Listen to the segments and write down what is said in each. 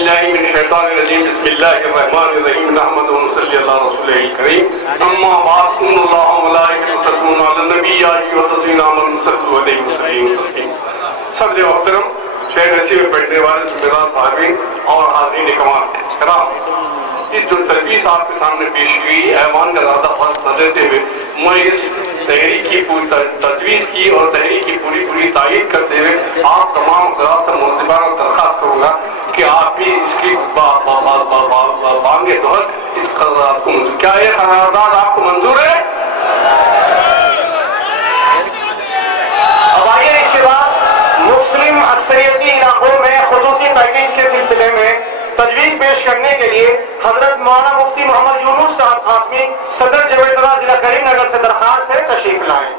من الشیطان الرجیم بسم اللہ الرحمن الرحیم نحمدہ ونصلی علی رسولہ الکریم اما بعد ان اللہ وملائکتہ یصلون علی النبی یا ایھا الذین آمنوا صلوا علیہ وسلموا تسلیما۔ صدر محترم، شہر نصیب میں بیٹھنے والے ذمہ دار صاحبین اور حاضرین کرام، اس جو تجویز آپ کے سامنے پیش کی ایوان کا زیادہ فرض نہ دیتے ہوئے میں اس تحریک کی پوری تجویز کی اور تحریک کی پوری تائید کرتے ہوئے آپ تمام حضرات سے منصفانہ درخواست کروں گا کہ آپ بھی اس کی بانگ دہت اس قرارداد کو منظور۔ کیا یہ قرارداد آپ کو منظور ہے؟ اب آئیے اس کے بعد مسلم اکثریتی علاقوں میں خصوصی پیکیج کے سلسلے میں تجویز پیش کرنے کے لیے حضرت مولانا مفتی محمد یونس صاحب قاسمی صدر جمعیت علماء ضلع کریم نگر سے درخواست ہے تشریف لائیں۔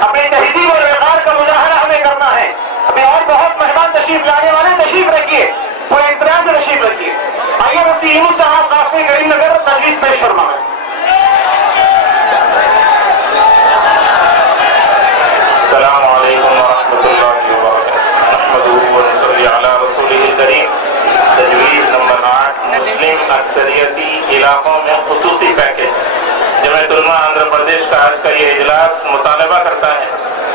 اپنی تہذیب اور وقار کا مظاہرہ ہمیں کرنا ہے۔ ابھی اور بہت مہمان تشریف لانے والے، تشریف رکھیے، کوئی احترام سے تشریف رکھیے۔ آئیے مفتی یونس صاحب قاسمی کریم نگر تجویز پیش فرمائیں۔ السلام علیکم ورحمۃ اللہ وبرکاتہ۔ نحمدہ ونصلی علی رسولہ الکریم۔ تجویز نمبر 8، مسلم اکثریتی علاقوں میں خصوصی پیکیج۔ جمعیت علماء آندھرا پردیش کا آج کا یہ اجلاس مطالبہ کرتا ہے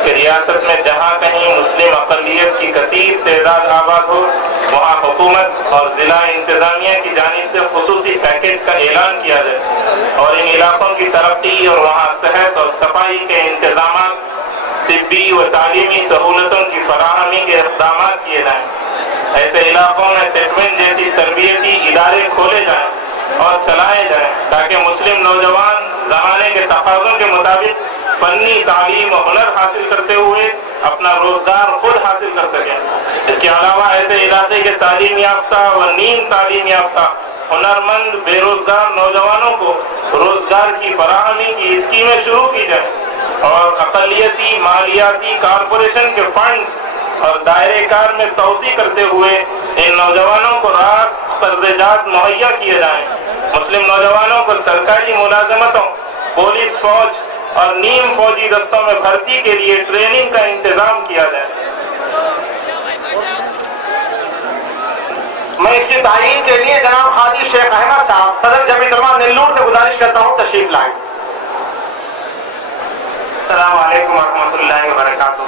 کہ ریاست میں جہاں کہیں مسلم اقلیت کی کثیر تعداد آباد ہو، وہاں حکومت اور ضلع انتظامیہ کی جانب سے خصوصی پیکیج کا اعلان کیا جائے اور ان علاقوں کی ترقی اور وہاں صحت اور صفائی کے انتظامات، طبی و تعلیمی سہولتوں کی فراہمی کے اقدامات کیے جائیں۔ ایسے علاقوں میں سیٹمنٹ جیسی تربیتی ادارے کھولے جائیں اور چلائے جائیں تاکہ مسلم نوجوان زمانے کے تقاضوں کے مطابق فنی تعلیم و ہنر حاصل کرتے ہوئے اپنا روزگار خود حاصل کر سکیں۔ اس کے علاوہ ایسے علاقے کے تعلیم یافتہ و نیم تعلیم یافتہ ہنرمند بے روزگار نوجوانوں کو روزگار کی فراہمی کی اسکیمیں شروع کی جائیں اور اقلیتی مالیاتی کارپوریشن کے فنڈ اور دائرے کار میں توسیع کرتے ہوئے ان نوجوانوں کو راست ترجیحات مہیا کیے جائیں۔ مسلم نوجوانوں کو سرکاری ملازمتوں، پولیس، فوج اور نیم فوجی دستوں میں بھرتی کے لیے ٹریننگ کا انتظام کیا جائے۔ میں اس کی تعین کے لیے جناب حاجی شیخ احمد صاحب صدر جمعیت علماء نیلور سے گزارش کرتا ہوں تشریف لائیں۔ السلام علیکم ورحمۃ اللہ وبرکاتہ۔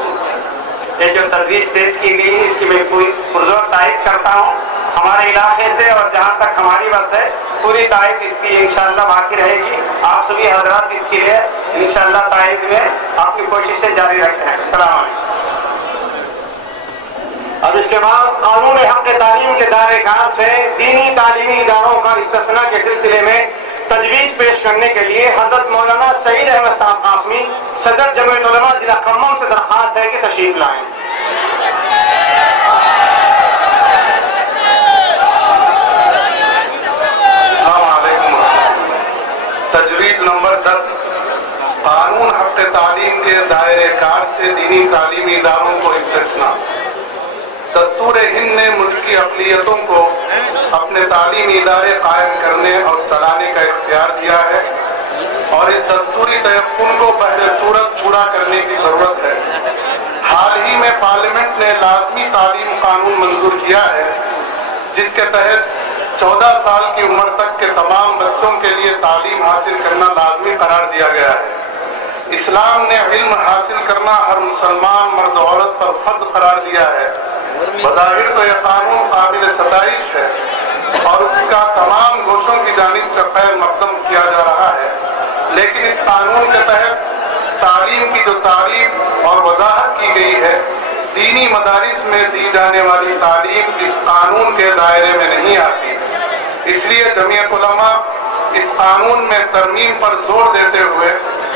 یہ جو تجویز پیش کی گئی اس کی میں پوری پرزور تائید کرتا ہوں۔ ہمارے علاقے سے اور جہاں تک ہماری بس ہے پوری تائید اس کی انشاءاللہ باقی رہے گی۔ آپ سبھی حضرات اس کے لیے انشاءاللہ تائید میں آپ کی کوششیں جاری رکھتے ہیں۔ السلام علیکم۔ اب اس کے بعد قانون حق تعلیم کے دائرے کار سے دینی تعلیمی اداروں کا استثناء کے سلسلے میں تجویز پیش کرنے کے لیے حضرت مولانا سعید احمد صاحب قاسمی صدر جمعیت علماء ضلع کھمم سے درخواست ہے کہ تشریف لائیں۔ السلام علیکم۔ تجویز نمبر 10، قانون حق تعلیم کے دائرے کار سے دینی تعلیمی اداروں کو استثناء۔ دستور ہند نے ملکی اقلیتوں کو اپنے تعلیمی ادارے قائم کرنے اور چلانے کا اختیار دیا ہے اور اس دستوری تیقن کو بہر صورت پورا کرنے کی ضرورت ہے۔ حال ہی میں پارلیمنٹ نے لازمی تعلیم قانون منظور کیا ہے جس کے تحت 14 سال کی عمر تک کے تمام بچوں کے لیے تعلیم حاصل کرنا لازمی قرار دیا گیا ہے۔ اسلام نے علم حاصل کرنا ہر مسلمان مرد و عورت پر فرض قرار دیا ہے۔ بظاہر تو یہ قانون قابل ستائش ہے اور اس کا تمام گوشوں کی جانب سے خیر مقدم کیا جا رہا ہے، لیکن اس قانون کے تحت تعلیم کی جو تعریف اور وضاحت کی گئی ہے، دینی مدارس میں دی جانے والی تعلیم اس قانون کے دائرے میں نہیں آتی۔ اس لیے جمعیت علماء اس قانون میں ترمیم پر زور دیتے ہوئے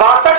62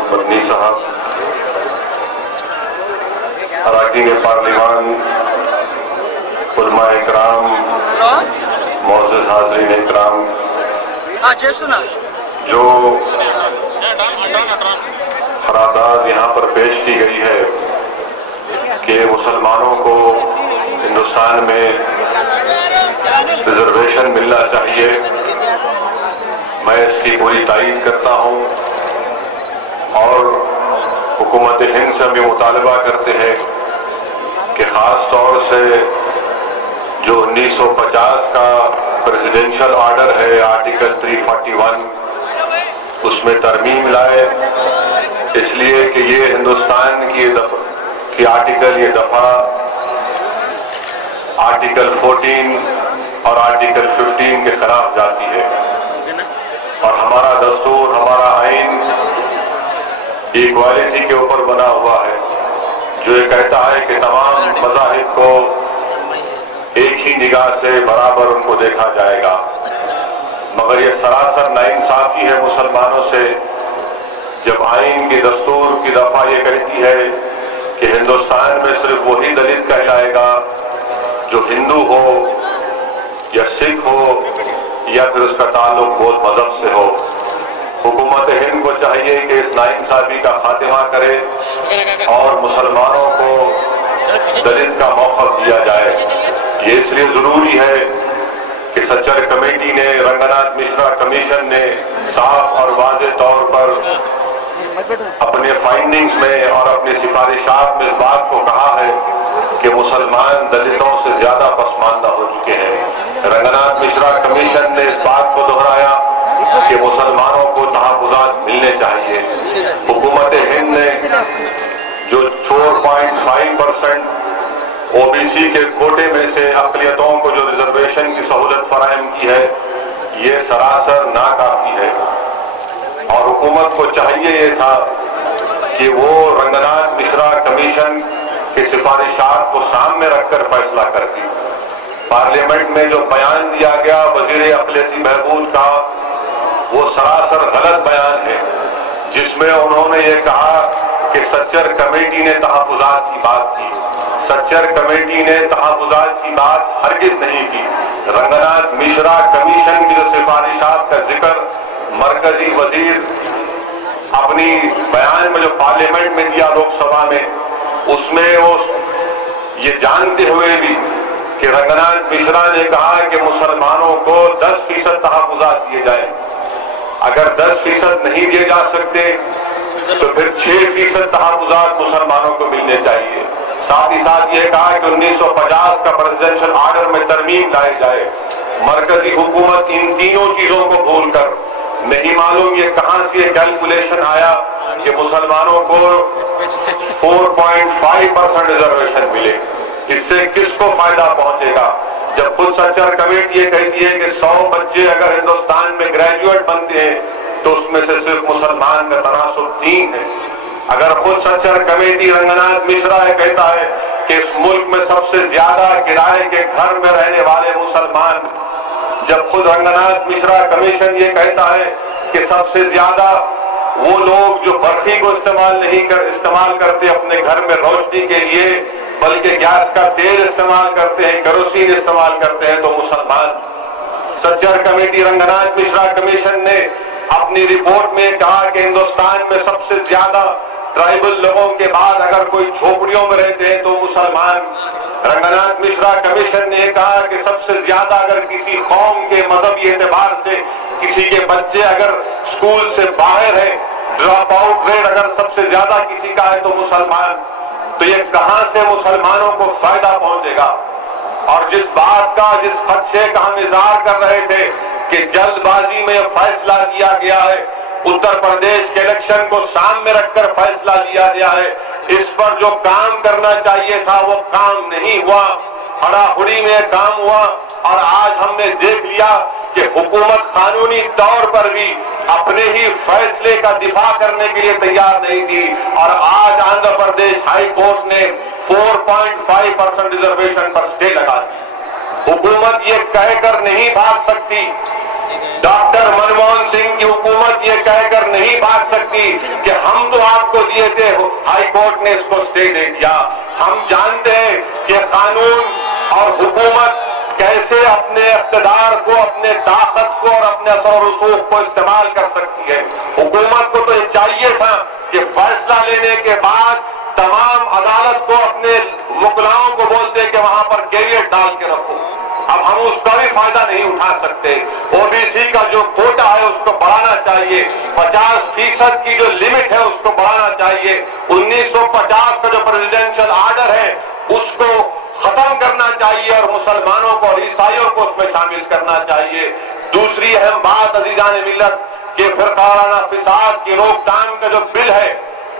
محمد مدنی صاحب، اراکین پارلیمان، علماء اکرام، معزز حاضرین اکرام، جو قرارداد یہاں پر پیش کی گئی ہے کہ مسلمانوں کو ہندوستان میں ریزرویشن ملنا چاہیے، میں اس کی پوری تائید کرتا ہوں، اور حکومت ہند سے ہم یہ مطالبہ کرتے ہیں کہ خاص طور سے جو 1950 کا پریزیڈنشل آرڈر ہے آرٹیکل 341 اس میں ترمیم لائے، اس لیے کہ یہ ہندوستان کی آرٹیکل، یہ دفعہ آرٹیکل 14 اور آرٹیکل 15 کے خلاف جاتی ہے، اور ہمارا دستور، ہمارا آئین ایکوالٹی کے اوپر بنا ہوا ہے، جو یہ کہتا ہے کہ تمام مذاہب کو ایک ہی نگاہ سے برابر ان کو دیکھا جائے گا، مگر یہ سراسر ناانصافی ہے مسلمانوں سے جب آئین کی دستور کی دفعہ یہ کہتی ہے کہ ہندوستان میں صرف وہی دلت کہلائے گا جو ہندو ہو یا سکھ ہو یا پھر اس کا تعلق بودھ مذہب سے ہو۔ حکومت ہند کو چاہیے کہ اس ناانصافی کا خاتمہ کرے اور مسلمانوں کو دلت کا موقف دیا جائے۔ یہ اس لیے ضروری ہے کہ سچر کمیٹی نے، رنگناتھ مشرا کمیشن نے صاف اور واضح طور پر اپنے فائنڈنگز میں اور اپنی سفارشات میں اس بات کو کہا ہے کہ مسلمان دلتوں سے زیادہ پسماندہ ہو چکے ہیں۔ رنگناتھ مشرا کمیشن نے اس بات کو دہرایا کہ مسلمانوں کو تحفظات ملنے چاہیے۔ حکومت ہند نے جو 4.5% OBC کے کوٹے میں سے اقلیتوں کو جو ریزرویشن کی سہولت فراہم کی ہے، یہ سراسر ناکافی ہے، اور حکومت کو چاہیے یہ تھا کہ وہ رنگناتھ مشرا کمیشن کی سفارشات کو سامنے رکھ کر فیصلہ کرتی۔ پارلیمنٹ میں جو بیان دیا گیا وزیر اقلیتی بہبود کا، وہ سراسر غلط بیان ہے، جس میں انہوں نے یہ کہا کہ سچر کمیٹی نے تحفظات کی بات کی۔ سچر کمیٹی نے تحفظات کی بات ہرگز نہیں کی۔ رنگناتھ مشرا کمیشن کی جو سفارشات کا ذکر مرکزی وزیر اپنی بیان میں جو پارلیمنٹ میں دیا لوک سبھا میں، اس میں وہ یہ جانتے ہوئے بھی کہ رنگناتھ مشرا نے کہا کہ مسلمانوں کو 10% تحفظات دیے جائیں، اگر 10% نہیں دیے جا سکتے تو پھر 6% تحفظات مسلمانوں کو ملنے چاہیے۔ ساتھ ہی ساتھ یہ کہا کہ 1950 کا پریزیڈنشل آرڈر میں ترمیم لائی جائے۔ مرکزی حکومت ان تینوں چیزوں کو بھول کر، نہیں معلوم یہ کہاں سے یہ کیلکولیشن آیا کہ مسلمانوں کو 4.5% ریزرویشن ملے۔ اس سے کس کو فائدہ پہنچے گا؟ جب خود سچر کمیٹی یہ کہتی ہے کہ 100 بچے اگر ہندوستان میں گریجویٹ بنتے ہیں تو اس میں سے صرف مسلمان کا تناسب 3 ہے۔ اگر خود سچر کمیٹی رنگناتھ مشرا یہ کہتا ہے کہ اس ملک میں سب سے زیادہ کرائے کے گھر میں رہنے والے مسلمان، جب خود رنگناتھ مشرا کمیشن یہ کہتا ہے کہ سب سے زیادہ وہ لوگ جو برقی کو استعمال کرتے اپنے گھر میں روشنی کے لیے، بلکہ گیس کا تیل استعمال کرتے ہیں، کیروسین استعمال کرتے ہیں، تو مسلمان۔ سچر کمیٹی رنگناتھ مشرا کمیشن نے اپنی رپورٹ میں کہا کہ ہندوستان میں سب سے زیادہ ٹرائبل لوگوں کے بعد اگر کوئی جھوپڑیوں میں رہتے ہیں تو مسلمان۔ رنگناتھ مشرا کمیشن نے کہا کہ سب سے زیادہ اگر کسی قوم کے مذہبی اعتبار سے کسی کے بچے اگر اسکول سے باہر ہیں، ڈراپ آؤٹ ریٹ اگر سب سے زیادہ کسی کا ہے تو مسلمان۔ تو یہ کہاں سے مسلمانوں کو فائدہ پہنچے گا؟ اور جس بات کا، جس خدشے کا ہم اظہار کر رہے تھے کہ جلد بازی میں فیصلہ کیا گیا ہے، اتر پردیش کے الیکشن کو سامنے رکھ کر فیصلہ لیا گیا ہے، اس پر جو کام کرنا چاہیے تھا وہ کام نہیں ہوا، ہڑا ہڑی میں کام ہوا، اور آج ہم نے دیکھ لیا کہ حکومت قانونی طور پر بھی اپنے ہی فیصلے کا دفاع کرنے کے لیے تیار نہیں تھی، اور آج آندھرا پردیش ہائی کورٹ نے 4.5% ریزرویشن پر سٹے لگا دی۔ حکومت یہ کہہ کر نہیں بھاگ سکتی ڈاکٹر منموہن سنگھ کی حکومت یہ کہہ کر نہیں بھاگ سکتی کہ ہم تو آپ کو دیے تھے، ہائی کورٹ نے اس کو اسٹے دے دیا۔ ہم جانتے ہیں کہ قانون اور حکومت کیسے اپنے اقتدار کو، اپنے طاقت کو اور اپنے اثر و رسوخ کو استعمال کر سکتی ہے۔ حکومت کو تو یہ چاہیے تھا کہ فیصلہ لینے کے بعد تمام عدالت کو اپنے وکلاؤں کو بولتے کہ وہاں پر گیریٹ ڈال کے رکھو۔ اب ہم اس کا بھی فائدہ نہیں اٹھا سکتے۔ او بی سی کا جو کوٹا ہے اس کو بڑھانا چاہیے، 50% کی جو لمٹ ہے اس کو بڑھانا چاہیے، 1950 کا جو پریزیڈنشل آرڈر ہے اس کو ختم کرنا چاہیے اور مسلمانوں کو اور عیسائیوں کو اس میں شامل کرنا چاہیے۔ دوسری اہم بات عزیزان ملت کہ فرقہ وارانہ فساد کی روک تھام کا جو بل ہے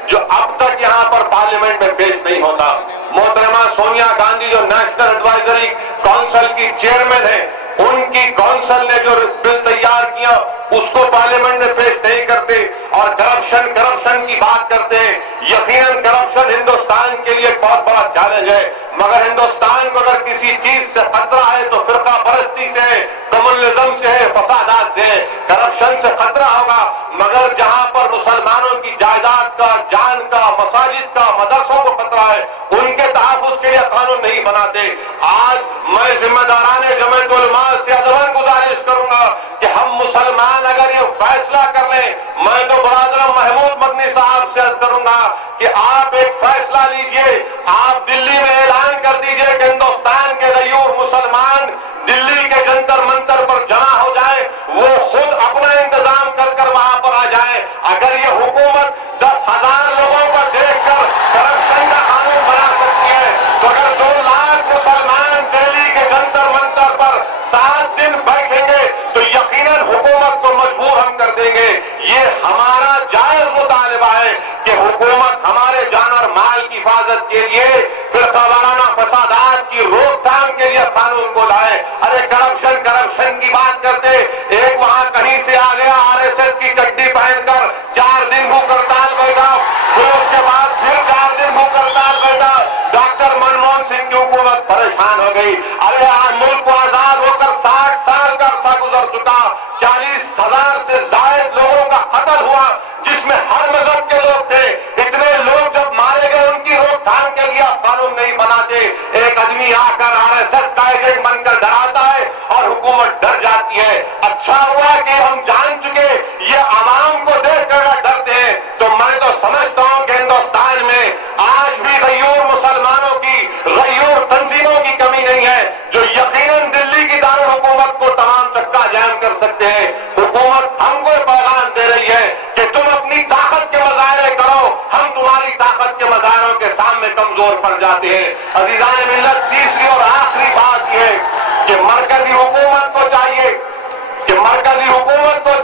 جو اب تک یہاں پر پارلیمنٹ میں پیش نہیں ہوتا، محترمہ سونیا گاندھی جو نیشنل ایڈوائزری کونسل کی چیئرمین ہے، ان کی کونسل نے جو بل تیار کیا اس کو پارلیمنٹ میں پیش نہیں کرتے اور کرپشن کی بات کرتے ہیں۔ یقیناً کرپشن ہندوستان کے لیے ایک بہت بڑا چیلنج ہے، مگر ہندوستان کو اگر کسی چیز سے خطرہ ہے تو فرقہ پرستی سے ہے، کمیونزم سے ہے، فسادات سے ہے۔ کرپشن سے خطرہ ہوگا مگر جہاں پر مسلمانوں کی جائیداد کا، جان کا، مساجد کا، مدرسوں کو خطرہ ہے ان کے تحفظ کے لیے قانون نہیں بناتے۔ آج میں ذمہ داران جمعیت علماء سے ادباً گزارش کروں گا کہ ہم مسلمان اگر یہ فیصلہ کر لیں، میں تو برادر محمود مدنی صاحب سے عرض کروں گا کہ آپ ایک فیصلہ لیجئے، آپ دلی میں اعلان کر دیجئے کہ ہندوستان کے غیور مسلمان دلی کے جنتر منتر پر جمع ہو جائے، وہ خود اپنا انتظام کر وہاں پر آ جائیں۔ اگر یہ حکومت 10,000 لوگوں کو دیکھ کر کرپشن کا قانون بنا سکتی ہے تو اگر 2 لاکھ مسلمان دہلی کے جنتر منتر پر 7 دن بیٹھیں گے تو یقیناً حکومت کو مجبور ہم کر دیں گے۔ یہ ہمارا جائز مطالبہ ہے کہ حکومت ہمارے جان اور مال کی حفاظت کے لیے فرقہ وارانہ فسادات کی روک تھام کے لیے قانون کو لائے۔ ارے کرپشن کی بات کرتے، ایک وہاں کہیں سے آ گیا RSS کی چڈی پہن کر 4 دن بھوک ہڑتال بیٹھا، پھر اس کے بعد پھر 4 دن بھوک ہڑتال بیٹھا، ڈاکٹر منموہن سنگھ کی حکومت پریشان ہو گئی۔ ارے آج ملک کو آزاد ہو کر 60 سال کا عرصہ گزر چکا، 40,000 سے زائد لوگوں کا قتل ہوا جس میں ہر مذہب کے لوگ تھے۔ اتنے لوگ جب مارے گئے ان کی روک تھام کے لیے قانون نہیں بناتے۔ ایک آدمی آ کر RSS کا ایجنٹ بن کر ڈراتا ہے اور حکومت ڈر جاتی ہے۔ اچھا ہوا کہ ہم جان چکے یہ عوام کو دیکھ کر ڈرتے ہیں، تو میں تو سمجھتا ہوں کہ ہندوستان میں آج بھی غیور مسلمانوں کی، غیور تنظیموں کی کمی نہیں ہے جو یقیناً دلی کی دارالحکومت کو تمام چکا جام کر سکتے ہیں۔ حکومت ہم کو پیغام دے رہی ہے کہ تم اپنی طاقت کے مظاہرے کرو، ہم تمہاری طاقت کے مظاہروں کے سامنے کمزور پڑ جاتے ہیں۔ عزیزان ملت، تیسری اور آخری بات یہ ہے کہ مرکزی حکومت کو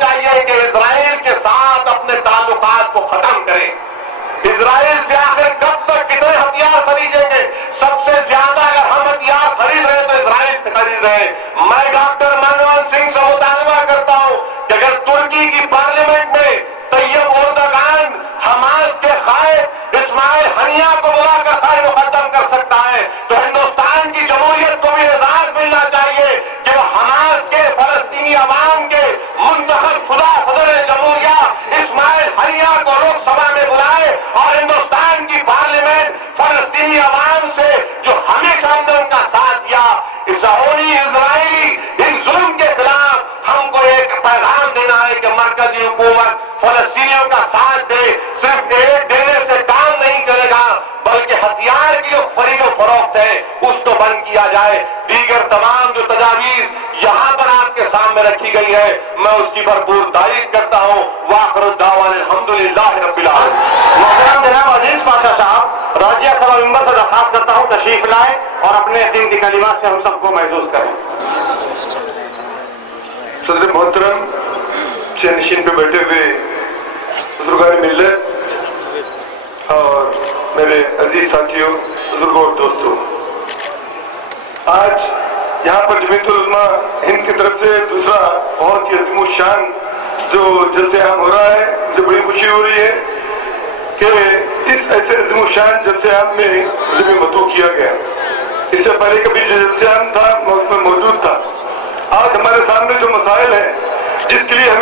چاہیے کہ اسرائیل کے ساتھ اپنے تعلقات کو ختم کریں۔ اسرائیل سے آخر کب تک کتنے ہتھیار خریدیں گے؟ سب سے زیادہ اگر ہم ہتھیار خرید رہے ہیں تو اسرائیل سے خرید رہے ہیں۔ میں ڈاکٹر منموہن سنگھ سے مطالبہ کرتا ہوں کہ اگر ترکی کی پارلیمنٹ میں طیب اردگان حماس کے قائد اسماعیل ہنیہ کو بلا کر خیر مقدم کر سکتا ہے تو ہندوستان کی جمہوریت کو بھی اعزاز ملنا چاہیے کہ وہ حماس کے فلسطینی عوام کے منتخب شدہ صدر جمہوریہ اسماعیل ہنیہ کو لوک سبھا میں بلائے اور ہندوستان کی پارلیمنٹ فلسطینی عوام سے جو ہمیشہ ہم نے ان کا ساتھ دیا، اسرائیلی ان ظلم کے خلاف ہم کو ایک پیغام دینا ہے کہ مرکزی حکومت فلسطینیوں کا ساتھ دے۔ صرف ایک دینے سے کام نہیں چلے گا بلکہ ہتھیار کی جو خرید و فروخت ہے اس کو بند کیا جائے۔ دیگر تمام جو تجاویز یہاں پر آپ کے سامنے رکھی گئی ہے میں اس کی بھرپور تائید کرتا ہوں۔ وآخر الدعوانا الحمدللہ رب العالمین۔ محترم جناب عزیز پاشا صاحب، راجیہ سبھا ممبر سے درخواست کرتا ہوں تشریف لائیں اور اپنے قیمتی کلمات سے ہم سب کو محظوظ کریں۔ صدر محترم چین نشین پہ بیٹھے ہوئے بزرگان ملت اور میرے عزیز ساتھیوں، بزرگوں اور دوستوں، آج یہاں پر جمعیت علماء ہند کی طرف سے دوسرا بہت ہی عظیم الشان جو جلسہ عام ہو رہا ہے، مجھے بڑی خوشی ہو رہی ہے کہ اس ایسے عظیم الشان جلسہ عام میں مجھے بھی مدعو کیا گیا۔ اس سے پہلے کبھی جو جلسہ عام تھا میں اس میں موجود تھا۔ آج ہمارے سامنے جو مسائل ہیں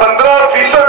15%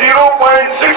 0.6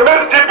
MSDP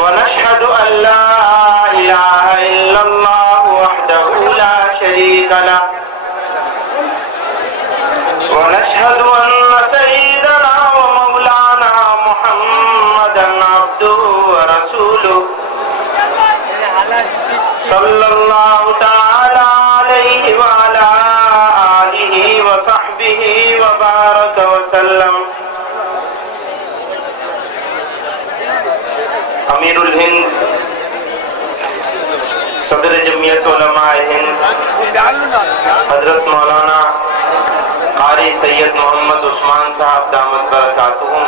ونشهد أن لا إله إلا الله وحده لا شريك له ونشهد أن سيدنا ومولانا محمدا عبده ورسوله صلى الله تعالى عليه وعلى آله وصحبه وبارك وسلم. امیر الہند صدر جمعیت علماء ہند حضرت مولانا قاری سید محمد عثمان صاحب دامت برکاتہم،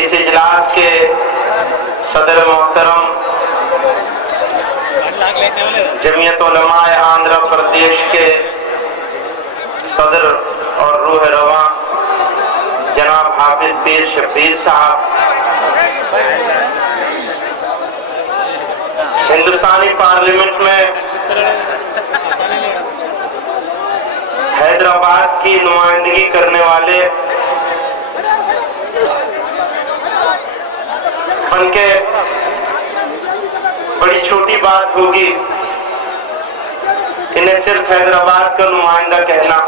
اس اجلاس کے صدر محترم جمعیت علماء آندھرا پردیش کے صدر اور روح رواں جناب حافظ پیر شبیر صاحب، ہندوستانی پارلیمنٹ میں حیدرآباد کی نمائندگی کرنے والے بن کے بڑی چھوٹی بات ہوگی انہیں صرف حیدرآباد کا نمائندہ کہنا.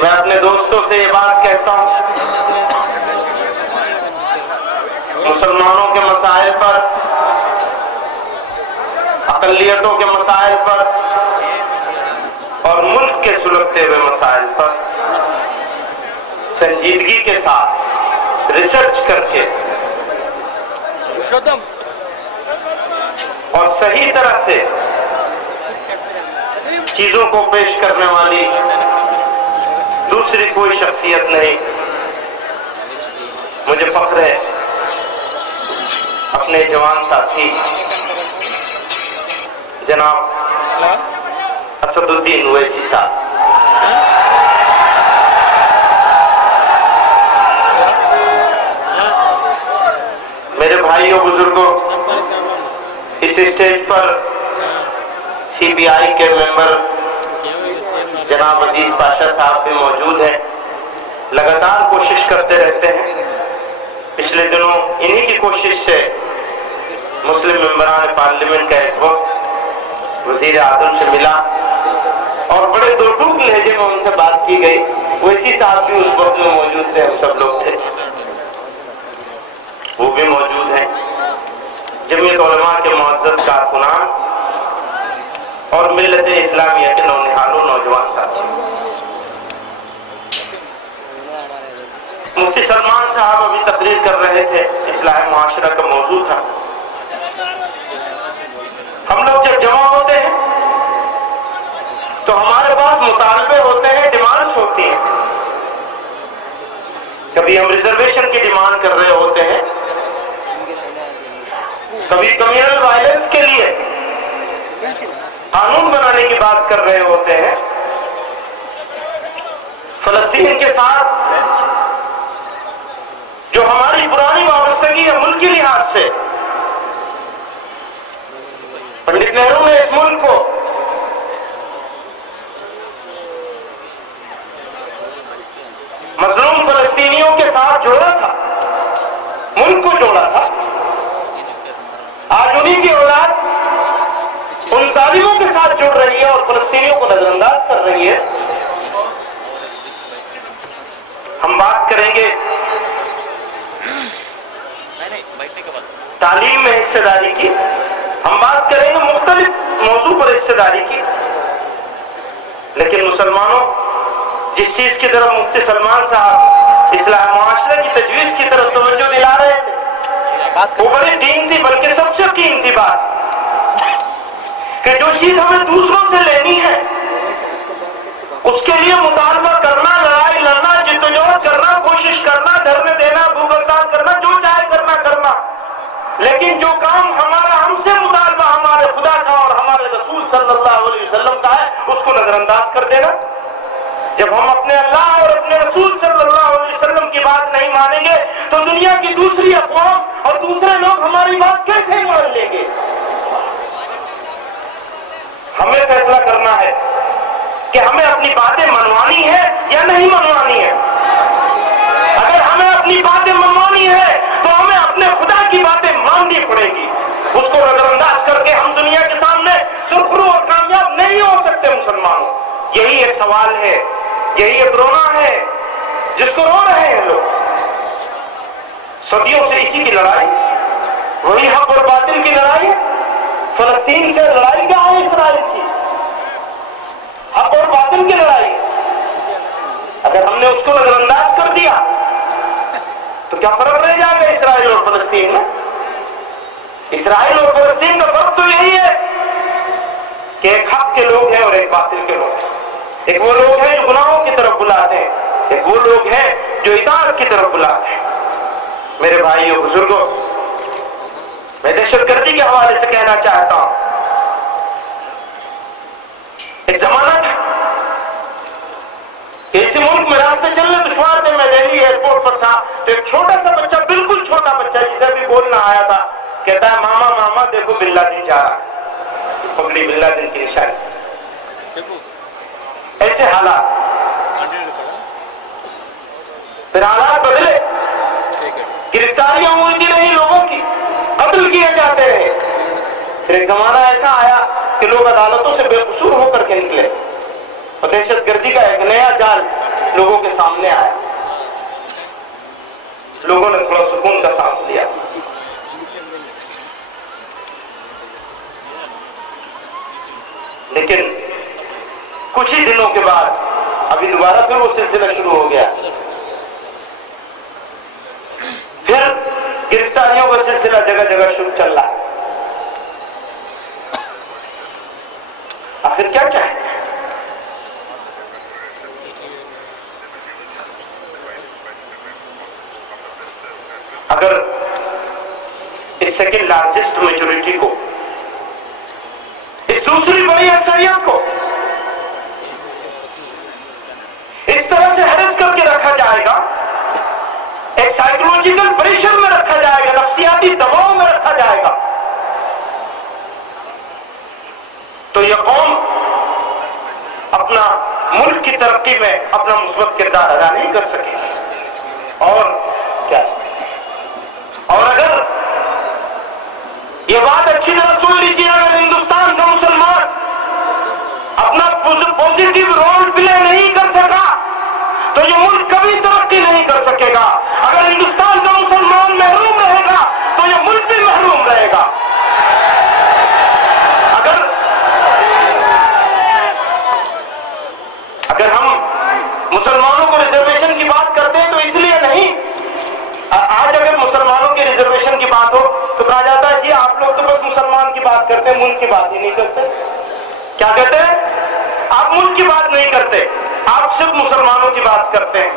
میں اپنے دوستوں سے یہ بات کہتا ہوں، مسلمانوں کے مسائل پر، اقلیتوں کے مسائل پر اور ملک کے سلگتے ہوئے مسائل پر سنجیدگی کے ساتھ ریسرچ کر کے اور صحیح طرح سے چیزوں کو پیش کرنے والی دوسری کوئی شخصیت نہیں. مجھے فخر ہے اپنے جوان ساتھی جناب اسد الدین اویسی صاحب، میرے بھائیوں بزرگوں، اس اسٹیج پر سی پی آئی کے ممبر جناب عزیز پاشا صاحب بھی موجود ہیں. لگاتار کوشش کرتے رہتے ہیں. پچھلے دنوں انہی کی کوشش سے مسلم ممبران پارلیمنٹ کا ایک وقت وزیر اعظم سے ملا اور بڑے دوٹوک لہجے میں ان سے بات کی گئی. اویسی صاحب بھی اس وقت میں موجود تھے، ہم سب لوگ تھے، وہ بھی موجود ہیں. جمعیت علماء کے معزز کارکنان اور ملت اسلامیہ کے نونہالوں نوجوان ساتھی. مفتی سلمان صاحب ابھی تقریر کر رہے تھے، اصلاح معاشرہ کا موضوع تھا. ہم لوگ جب جمع ہوتے ہیں تو ہمارے پاس مطالبے ہوتے ہیں، ڈیمانڈز ہوتی ہیں. کبھی ہم ریزرویشن کی ڈیمانڈ کر رہے ہوتے ہیں، کبھی کمیونل وائلنس کے لیے قانون بنانے کی بات کر رہے ہوتے ہیں. فلسطین کے ساتھ جو ہماری پرانی وابستگی ہے ملکی لحاظ سے، پنڈت نہرو نے اس ملک کو مظلوم فلسطینیوں کے ساتھ جوڑا تھا، ملک کو جوڑا تھا. آج انہی کی اولاد ان ظالموں کے ساتھ جڑ رہی ہے اور فلسطینیوں کو نظر انداز کر رہی ہے. ہم بات کریں گے تعلیم میں حصہ داری کی، ہم بات کریں گے مختلف موضوع پر حصہ داری کی. لیکن مسلمانوں، جس چیز کی طرف مفتی سلمان صاحب اصلاح معاشرہ کی تجویز کی طرف توجہ دلا رہے تھے، وہ بڑی دین تھی، بلکہ سب سے قیمتی بات کہ جو چیز ہمیں دوسروں سے لینی ہے اس کے لیے مطالبہ کرنا، لڑائی لڑنا، جدوجہد کرنا، کوشش کرنا، دھرنے دینا، بھوکردان کرنا، جو چاہے کرنا. لیکن جو کام ہمارا ہم سے مطالبہ ہمارے خدا کا اور ہمارے رسول صلی اللہ علیہ وسلم کا ہے اس کو نظر انداز کر دینا. جب ہم اپنے اللہ اور اپنے رسول صلی اللہ علیہ وسلم کی بات نہیں مانیں گے تو دنیا کی دوسری اقوام اور دوسرے لوگ ہماری بات کیسے مان لیں گے؟ ہمیں فیصلہ کرنا ہے کہ ہمیں اپنی باتیں منوانی ہے یا نہیں منوانی ہے. اگر ہمیں اپنی باتیں منوانی ہے تو ہمیں اپنے خدا کی باتیں ماننی پڑے گی. اس کو نظر انداز کر کے ہم دنیا کے سامنے سرخرو اور کامیاب نہیں ہو سکتے. مسلمانوں، یہی ایک سوال ہے، یہی ایک رونا ہے جس کو رو رہے ہیں لوگ. صدیوں سے اسی کی لڑائی، وہی حق اور باطل کی لڑائی. فلسطین سے لڑائی کیا ہے؟ اسرائیل کی حق اور باطل کی لڑائی. اگر ہم نے اس کو نظر انداز کر دیا تو کیا فرق رہ جائے گا اسرائیل اور فلسطین میں؟ اسرائیل اور فلسطین کا فرق تو یہی ہے کہ ایک حق کے لوگ ہیں اور ایک باطل کے لوگ ہیں. ایک وہ لوگ ہیں جو گناہوں کی طرف بلاتے ہیں، ایک وہ لوگ ہیں جو اطاعت کی طرف بلاتے ہیں. میرے بھائیوں بزرگوں، میں دہشت گردی کے حوالے سے کہنا چاہتا ہوں. ایک زمانہ تھا ایئرپورٹ پر تھا تو ایک چھوٹا سا بچہ، بالکل چھوٹا بچہ جسے ابھی بولنا آیا تھا، کہتا ہے ماما ماما دیکھو بن لادن جا رہا ہے، پکڑی بن لادن کی نشانی۔ ایسے حالات، پھر حالات بدلے، گرفتاریاں ہوتی رہی لوگوں کی، قتل کیے جاتے رہے۔ پھر ایک زمانہ ایسا آیا کہ لوگ عدالتوں سے بے قصور ہو کر کے نکلے اور دہشت گردی کا ایک نیا جال لوگوں کے سامنے آیا، لوگوں نے تھوڑا سکون کا سانس لیا۔ لیکن کچھ ہی دنوں کے بعد ابھی دوبارہ پھر وہ سلسلہ شروع ہو گیا، پھر گرفتاریوں کا سلسلہ جگہ جگہ شروع چل رہا ہے۔ آخر کیا چاہتے ہیں؟ اگر اس سیکنڈ لارجسٹ میجورٹی کو، اس دوسری بڑی اکثریت کو اس طرح سے ہرس کر کے رکھا جائے گا، ایک سائیکولوجیکل پریشر میں رکھا جائے گا، نفسیاتی دباؤ میں رکھا جائے گا، تو یہ قوم اپنا ملک کی ترقی میں اپنا مثبت کردار ادا نہیں کر سکے گی۔ اور کیا، اور اگر یہ بات اچھی طرح سن لیجیے، اگر ہندوستان کا مسلمان اپنا پوزیٹیو رول پلے نہیں کر سکا تو یہ ملک کبھی ترقی نہیں کر سکے گا۔ اگر ہندوستان کا مسلمان محروم رہے گا تو یہ ملک بھی محروم رہے گا۔ اگر ہم مسلمانوں کو ریزرویشن کی بات کرتے ہیں تو اس لیے نہیں، آج اگر مسلمانوں کی ریزرویشن کی بات ہو تو کہا جاتا ہے جی آپ لوگ تو بس مسلمان کی بات کرتے ہیں، ملک کی بات ہی نہیں کرتے۔ کیا کہتے ہیں؟ آپ ملک کی بات نہیں کرتے، آپ صرف مسلمانوں کی بات کرتے ہیں۔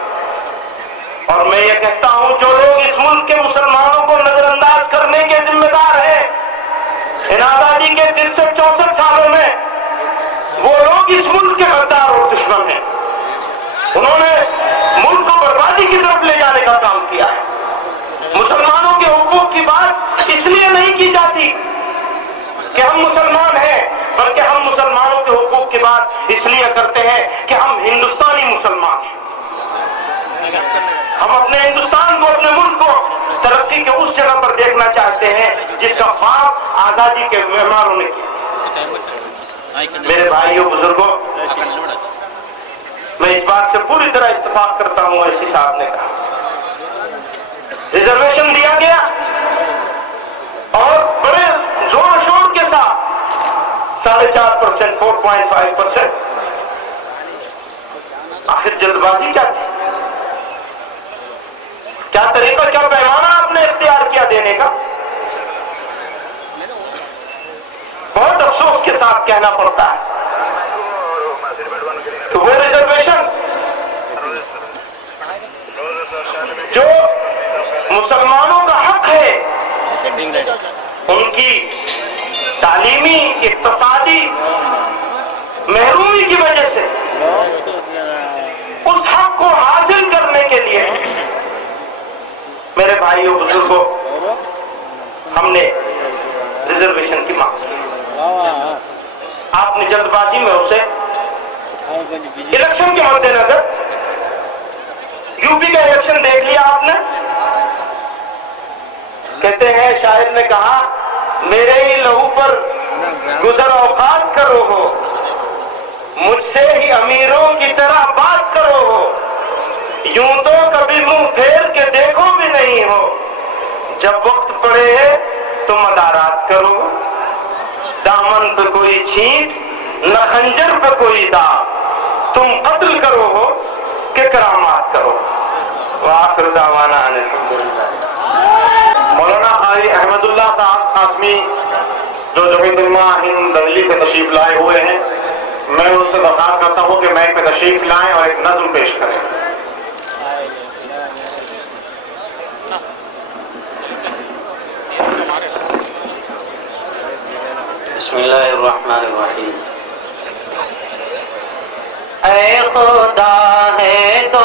اور میں یہ کہتا ہوں جو لوگ اس ملک کے مسلمانوں کو نظر انداز کرنے کے ذمہ دار ہیں، ان آزادی کے 63-64 سالوں میں وہ لوگ اس ملک کے غدار اور دشمن ہیں، انہوں نے ملک کو بربادی کی طرف لے جانے کا کام کیا ہے۔ مسلمانوں کے حقوق کی بات اس لیے نہیں کی جاتی کہ ہم مسلمان ہیں، بلکہ ہم مسلمانوں کے حقوق کی بات اس لیے کرتے ہیں کہ ہم ہندوستانی مسلمان ہیں، ہم اپنے ہندوستان کو، اپنے ملک کو ترقی کے اس جگہ پر دیکھنا چاہتے ہیں جس کا خواب آزادی کے معماروں نے کیا۔ میرے بھائیوں بزرگوں، میں اس بات سے پوری طرح اتفاق کرتا ہوں، ایسی صاحب نے کہا ریزرویشن دیا گیا اور بڑے زور شور کے ساتھ 4.5%، 4.5%۔ آخر جلد بازی کیا تھی؟ کیا طریقہ، کیا پیمانہ آپ نے اختیار کیا دینے کا؟ بہت افسوس کے ساتھ کہنا پڑتا ہے تو وہ ریزرویشن جو مسلمانوں کا حق ہے، ان کی تعلیمی، اقتصادی محرومی کی وجہ سے اس حق کو حاصل کرنے کے لیے میرے بھائیوں بزرگوں ہم نے ریزرویشن کی مانگ کی۔ آپ نے جلد بازی میں اسے الیکشن کے مد نظر، یو پی کا الیکشن دیکھ لیا آپ نے، کہتے ہیں شاعر نے کہا میرے ہی لہو پر گزر اوقات کرو ہو، مجھ سے ہی امیروں کی طرح بات کرو ہو، یوں تو کبھی منہ پھیر کے دیکھو بھی نہیں ہو، جب وقت پڑے ہے تو مدارات کرو، دامن پہ کوئی چھینٹ نہ خنجر پہ کوئی داغ، تم قتل کرو ہو کہ کرامات کرو۔ وآخر دعوانا ان الحمدللہ۔ مولانا قاری احمد اللہ صاحب قاسمی جو جمعیت علماء ہند دہلی سے تشریف لائے ہوئے ہیں، میں ان سے درخواست کرتا ہوں کہ میک پہ تشریف لائیں اور ایک نظم پیش کریں۔ بسم اللہ الرحمن الرحیم۔ اے خدا ہے تو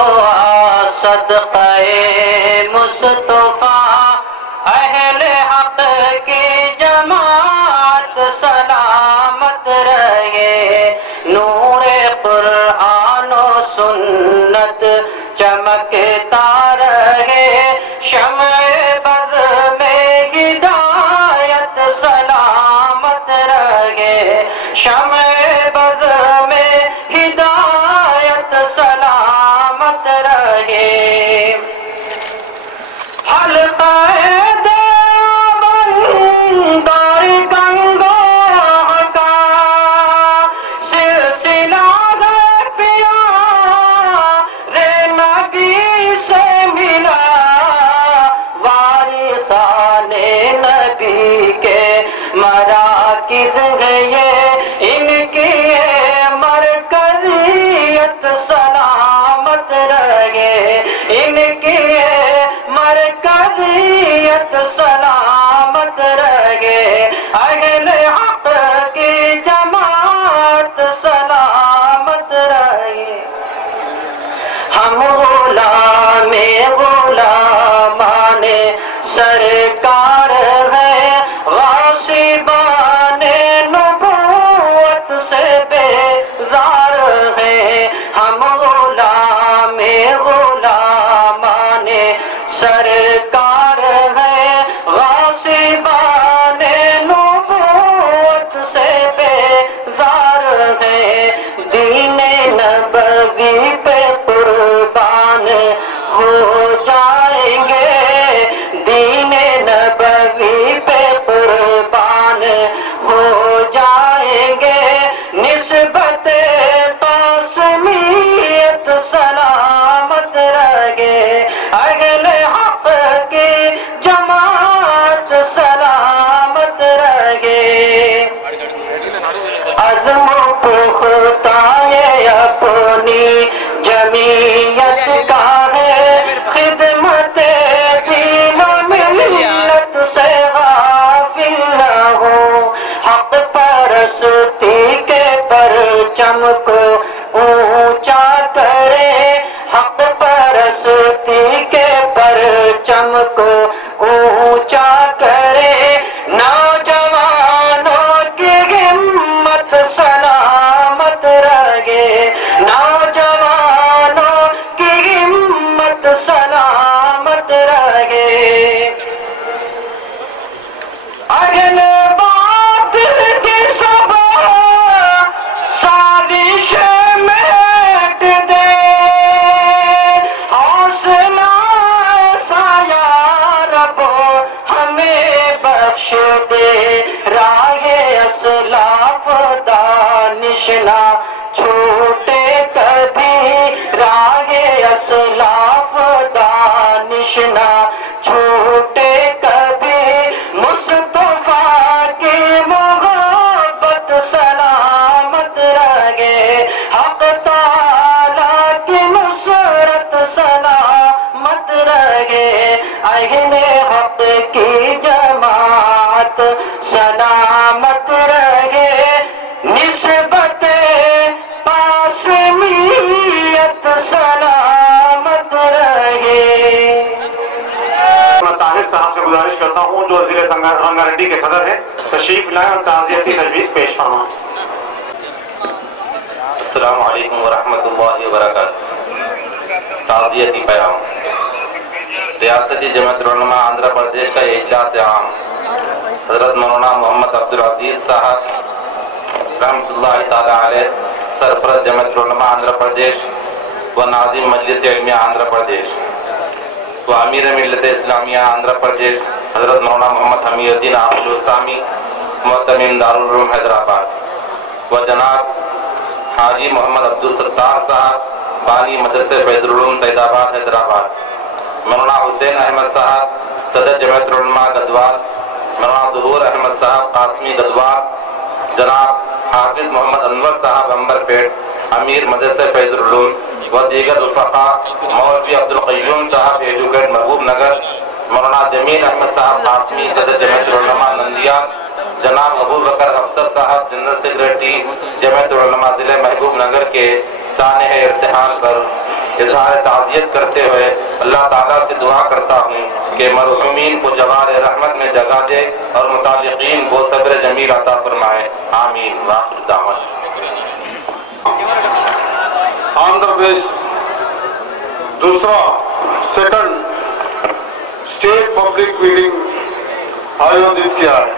صدقہ مصطفیٰ اہل حق کی جماعت سلامت رہے، نور قرآن و سنت چمکتا رہے، شمع بز میں ہدایت سلامت رہے، شمع بز میں ہدایت سلامت رہے۔ حلقہ دیوبندار گنگا کا سلسلہ ہے پیارے نبی سے ملا، وارثان نبی کے مراکز ہے یہ، ان کی مرکزیت سلامت رہے، ان کی مرکزیت سلامت رہے، اہل حق کی جماعت سلامت رہے۔ ہم غلام غلامان سرکار ہے، غاصبان نبوت سے بیزار ہے، ہم غلام غلامان سرکار ہے، غاصبان نبوت سے بیزار ہے، دین نبوی پہ قربان ہو جائیں گے، دین نبوی پہ قربان ہو جائیں گے، نسبت قاسمیت سلامت رہے، اہل حق کی جماعت سلامت رہے۔ عزم پختہ اپنی جمعیت کا ہے، خدمت دین و ملت سے غافل نہ ہو، حق پرستی کے پرچم کو اونچا کرے، حق پرستی کے پرچم کو اونچا کرے، نوجوانوں کی ہمت سلامت رہے، نوجوانوں کی ہمت سلامت رہے، اہل باطل کی سب سازش میٹ دے، حوصلہ ایسا یا رب ہمیں بخش دے، راہ اسلاف دانش نہ چھوٹے کبھی، راہ اسلاف دانش نہ چھوٹے کبھی، مصطفیٰ کی محبت سلامت رہے، حق تعالیٰ کی نصرت سلامت رہے، اہل حق کی جماعت سلامت رہے، نسبت قاسمیت سلامت رہے۔ میں طاہر صاحب سے گزارش کرتا ہوں جو ضلع رنگاریڈی کے صدر ہیں، تشریف لائیں اور تعزیتی تجویز پیش فرمائیں۔ السلام علیکم ورحمۃ اللہ وبرکاتہ۔ تعزیتی پیام۔ ریاستی جمعیت علماء آندھرا پردیش کا یہ اجلاس عام حضرت مولانا محمد عبدالعزیز صاحب رحمۃ اللہ تعالی علیہ، سرپرست جمعیت علماء آندھرا پردیش و ناظم مجلس علمیہ آندھرا پردیش و امیر ملت اسلامیہ آندھرا پردیش حضرت مولانا محمد حمید الدین عابد السامی محتمم دارالعلوم حیدرآباد و جناب حاجی محمد عبدالستار صاحب بانی مدرسہ فیض العلوم سعید آباد حیدرآباد، مولانا حسین احمد صاحب صدر جمعیت علماء گدوال، مولانا ظہور احمد صاحب قاسمی گدوال، جناب حافظ محمد انور صاحب امبرپیٹ امیر مدرسہ فیض العلوم و دیگر رفقاء، مولوی عبدالقیوم صاحب ایڈوکیٹ محبوب نگر، مولانا جمیل احمد صاحب قاسمی صدر جمعیت علماء نندیال، جناب ابو بکر افسر صاحب جنرل سیکریٹری جمعیت علماء ضلع محبوب نگر کے سانحہ ارتحال پر اظہار تعزیت کرتے ہوئے اللہ تعالیٰ سے دعا کرتا ہوں کہ مرحومین کو جوار رحمت میں جگہ دے اور متعلقین کو صبر جمیل عطا فرمائے، آمین۔ وآخر دعوانا آندھرا پردیش دوسرا سیکنڈ اسٹیٹ پبلک میٹنگ آیوجت کیا ہے۔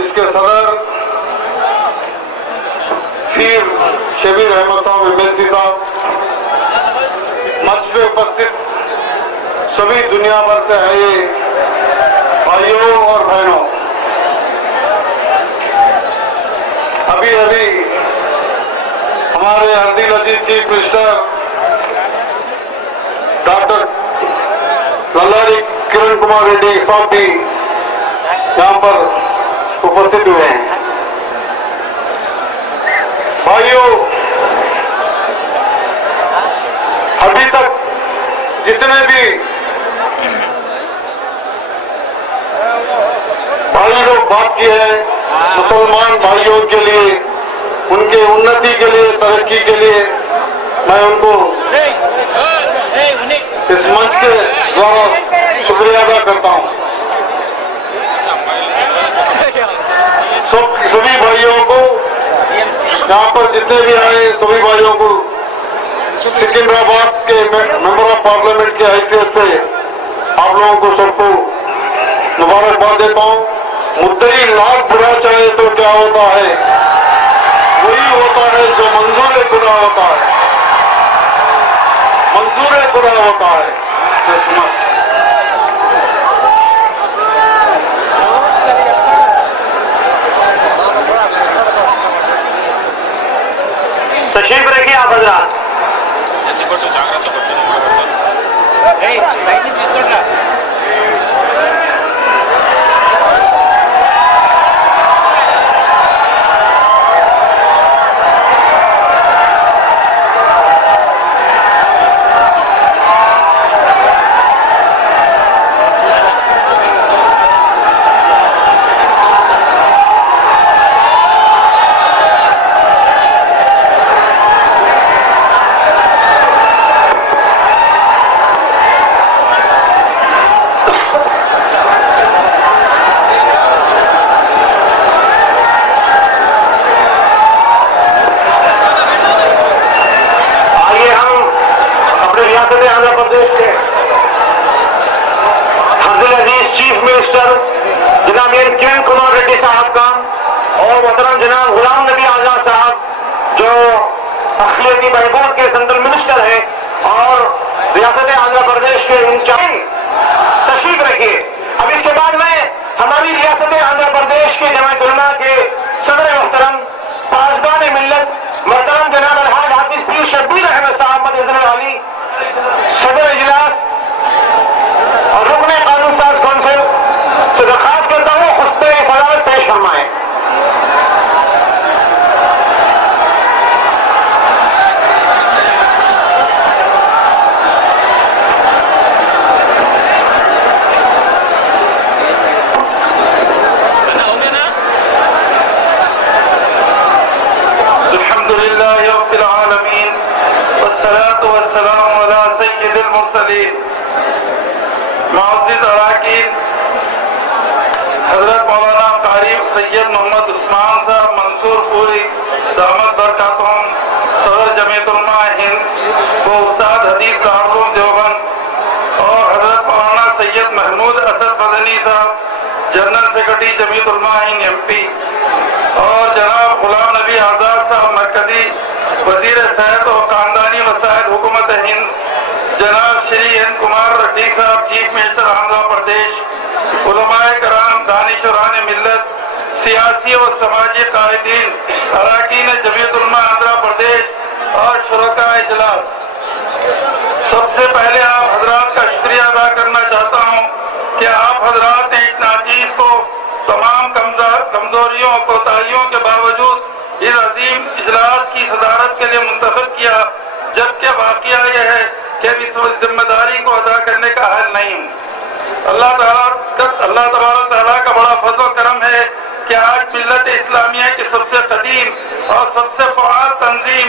اس کے صدر پیر شبیر احمد صاحب MLC صاحب، منچ پہ اپستھت سبھی دنیا بھر سے آئے بھائیوں اور بہنوں، ابھی ہمارے اردل عزیز چیف منسٹر ڈاکٹر للاری کرن کمار ریڈی صاحب بھی یہاں پر اپستھت ہوئے ہیں۔ بھائیوں، ابھی تک جتنے بھی بھائی لوگ بات کی ہے مسلمان بھائیوں کے لیے، ان کے انتی کے لیے، ترقی کے لیے، میں ان کو اس منچ کے دوارا شکریہ ادا کرتا ہوں۔ سبھی بھائیوں کو یہاں پر جتنے بھی آئے سبھی بھائیوں کو سکندرآباد کے ممبر آف پارلیمنٹ کی حیثیت سے آپ لوگوں کو سب کو مبارکباد دیتا ہوں۔ مدعی لاکھ برا چاہے تو کیا ہوتا ہے، وہی ہوتا ہے جو منظور خدا ہوتا ہے، منظور خدا ہوتا ہے۔ تشریف رکھیے آپ حضرات۔ جناب غلام نبی آزاد صاحب جو اقلیتی بہبود کے سینٹرل منسٹر ہیں اور ریاست آندھرا پردیش کے انچارج، تشریف رکھیے۔ اب اس کے بعد میں ہماری ریاست آندھرا پردیش کے جمعیت علماء کے صدر محترم پاسبان ملت محترم جناب الحاج حافظ پیر شبیر احمد صاحب مدعو علی صدر اجلاس اور رکن قانون ساز کونسل سے درخواست کرتا ہوں خطبہ صدارت پیش فرمائیں۔ معزز اراکین حضرت مولانا قاری سید محمد عثمان صاحب منصور پوری دامت برکاتہم صدر جمعیت علماء ہند و استاد حدیث دارالعلوم دیوبند اور حضرت مولانا سید محمود اسد مدنی صاحب جنرل سیکرٹری جمعیت علماء ہند MP اور جناب غلام نبی آزاد صاحب مرکزی وزیر صحت و خاندانی مسائل حکومت ہند، جناب شری این کمار ریڈی صاحب چیف منسٹر آندھرا پردیش، علماء کرام، دانشوران ملت، سیاسی اور سماجی قائدین، اراکین جمعیت علماء آندھرا پردیش اور شرکاء اجلاس، سب سے پہلے آپ حضرات کا شکریہ ادا کرنا چاہتا ہوں کہ آپ حضرات نے اس ناچیز کو تمام کمزوریوں اور کوتاہیوں کے باوجود اس عظیم اجلاس کی صدارت کے لیے منتخب کیا، جبکہ واقعہ یہ ہے کہ اس ذمہ داری کو ادا کرنے کا حل نہیں ہوں۔ اللہ تبارک تعالیٰ کا بڑا فضل و کرم ہے کہ آج ملت اسلامیہ کی سب سے قدیم اور سب سے فعال تنظیم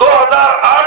2008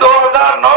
2009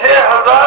6000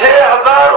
6000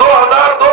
2002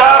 4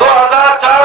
2004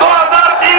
2003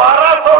1200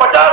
50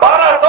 1200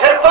600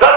10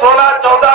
16-14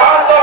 500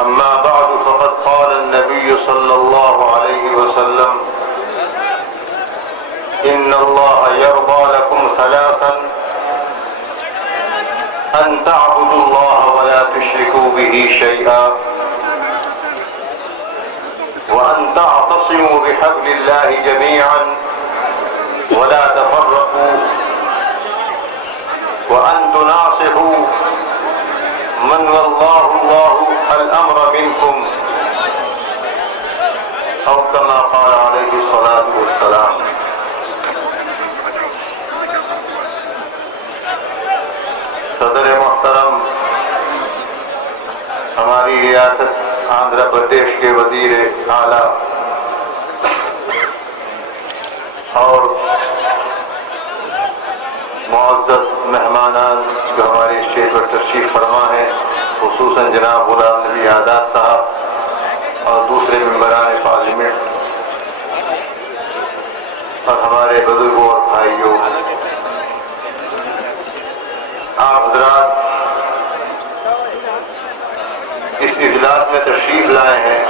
أما بعد فقد قال النبي صلى الله عليه وسلم إن الله يرضى لكم ثلاثا أن تعبدوا الله ولا تشركوا به شيئا وأن تعتصموا بحبل الله جميعا ولا تفرقوا وأن تناصحوا من والله الله الأمر منكم أو كما قال عليه الصلاة والسلام. صدر محترم، ہماری ریاست آندھرا پردیش کے وزیر اعلیٰ اور معزز مہمانان جو ہمارے اسٹیج پر تشریف فرما ہیں، خصوصاً جناب غلام نبی آزاد صاحب اور دوسرے ممبران پارلیمنٹ اور ہمارے بزرگوں اور بھائیوں، آپ حضرات اس اجلاس میں تشریف لائے ہیں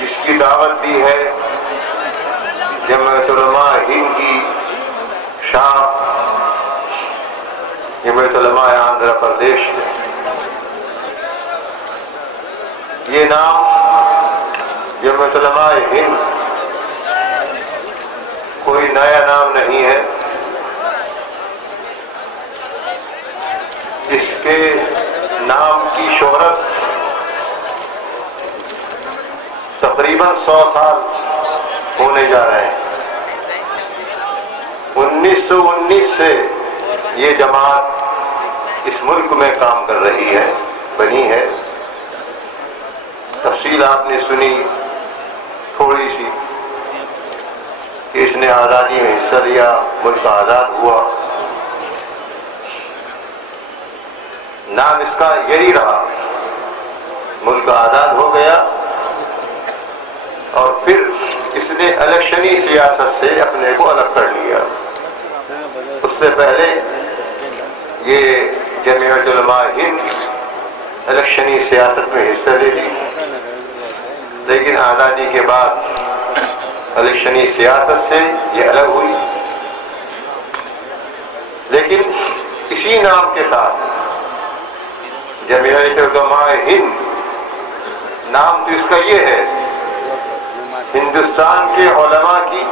جس کی دعوت دی ہے جمعیت علماء ہند کی شام جمعیت علماء آندھرا پردیش. یہ نام جمعیت علماء ہند کوئی نیا نام نہیں ہے. اس کے نام کی شہرت تقریباً 100 سال ہونے جا رہے ہیں. 1919 سے یہ جماعت اس ملک میں کام کر رہی ہے، بنی ہے. تفصیل آپ نے سنی تھوڑی سی کہ اس نے آزادی میں حصہ لیا، ملک آزاد ہوا. نام اس کا یہی رہا، ملک آزاد ہو گیا اور پھر اس نے الیکشنی سیاست سے اپنے کو الگ کر لیا. اس سے پہلے یہ جمعیت علماء ہند الیکشنی سیاست میں حصہ لے لی، لیکن آزادی کے بعد الیکشنی سیاست سے یہ الگ ہوئی. لیکن اسی نام کے ساتھ جمعیت علماء ہند نام تو اس کا یہ ہے، ہندوستان کے علماء کی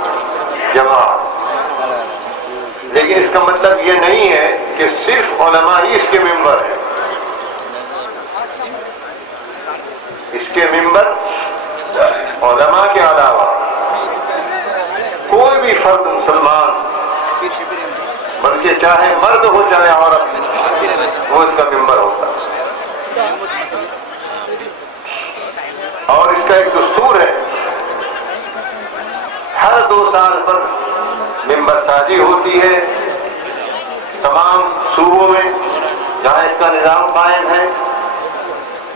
جماعت. لیکن اس کا مطلب یہ نہیں ہے کہ صرف علماء ہی اس کے ممبر ہیں. اس کے ممبر علماء کے علاوہ کوئی بھی فرد مسلمان، بلکہ چاہے مرد ہو چاہے عورت، وہ اس کا ممبر ہوتا ہے. اور اس کا ایک دستور ہے، ہر 2 سال پر ممبر سازی ہوتی ہے تمام صوبوں میں جہاں اس کا نظام قائم ہے،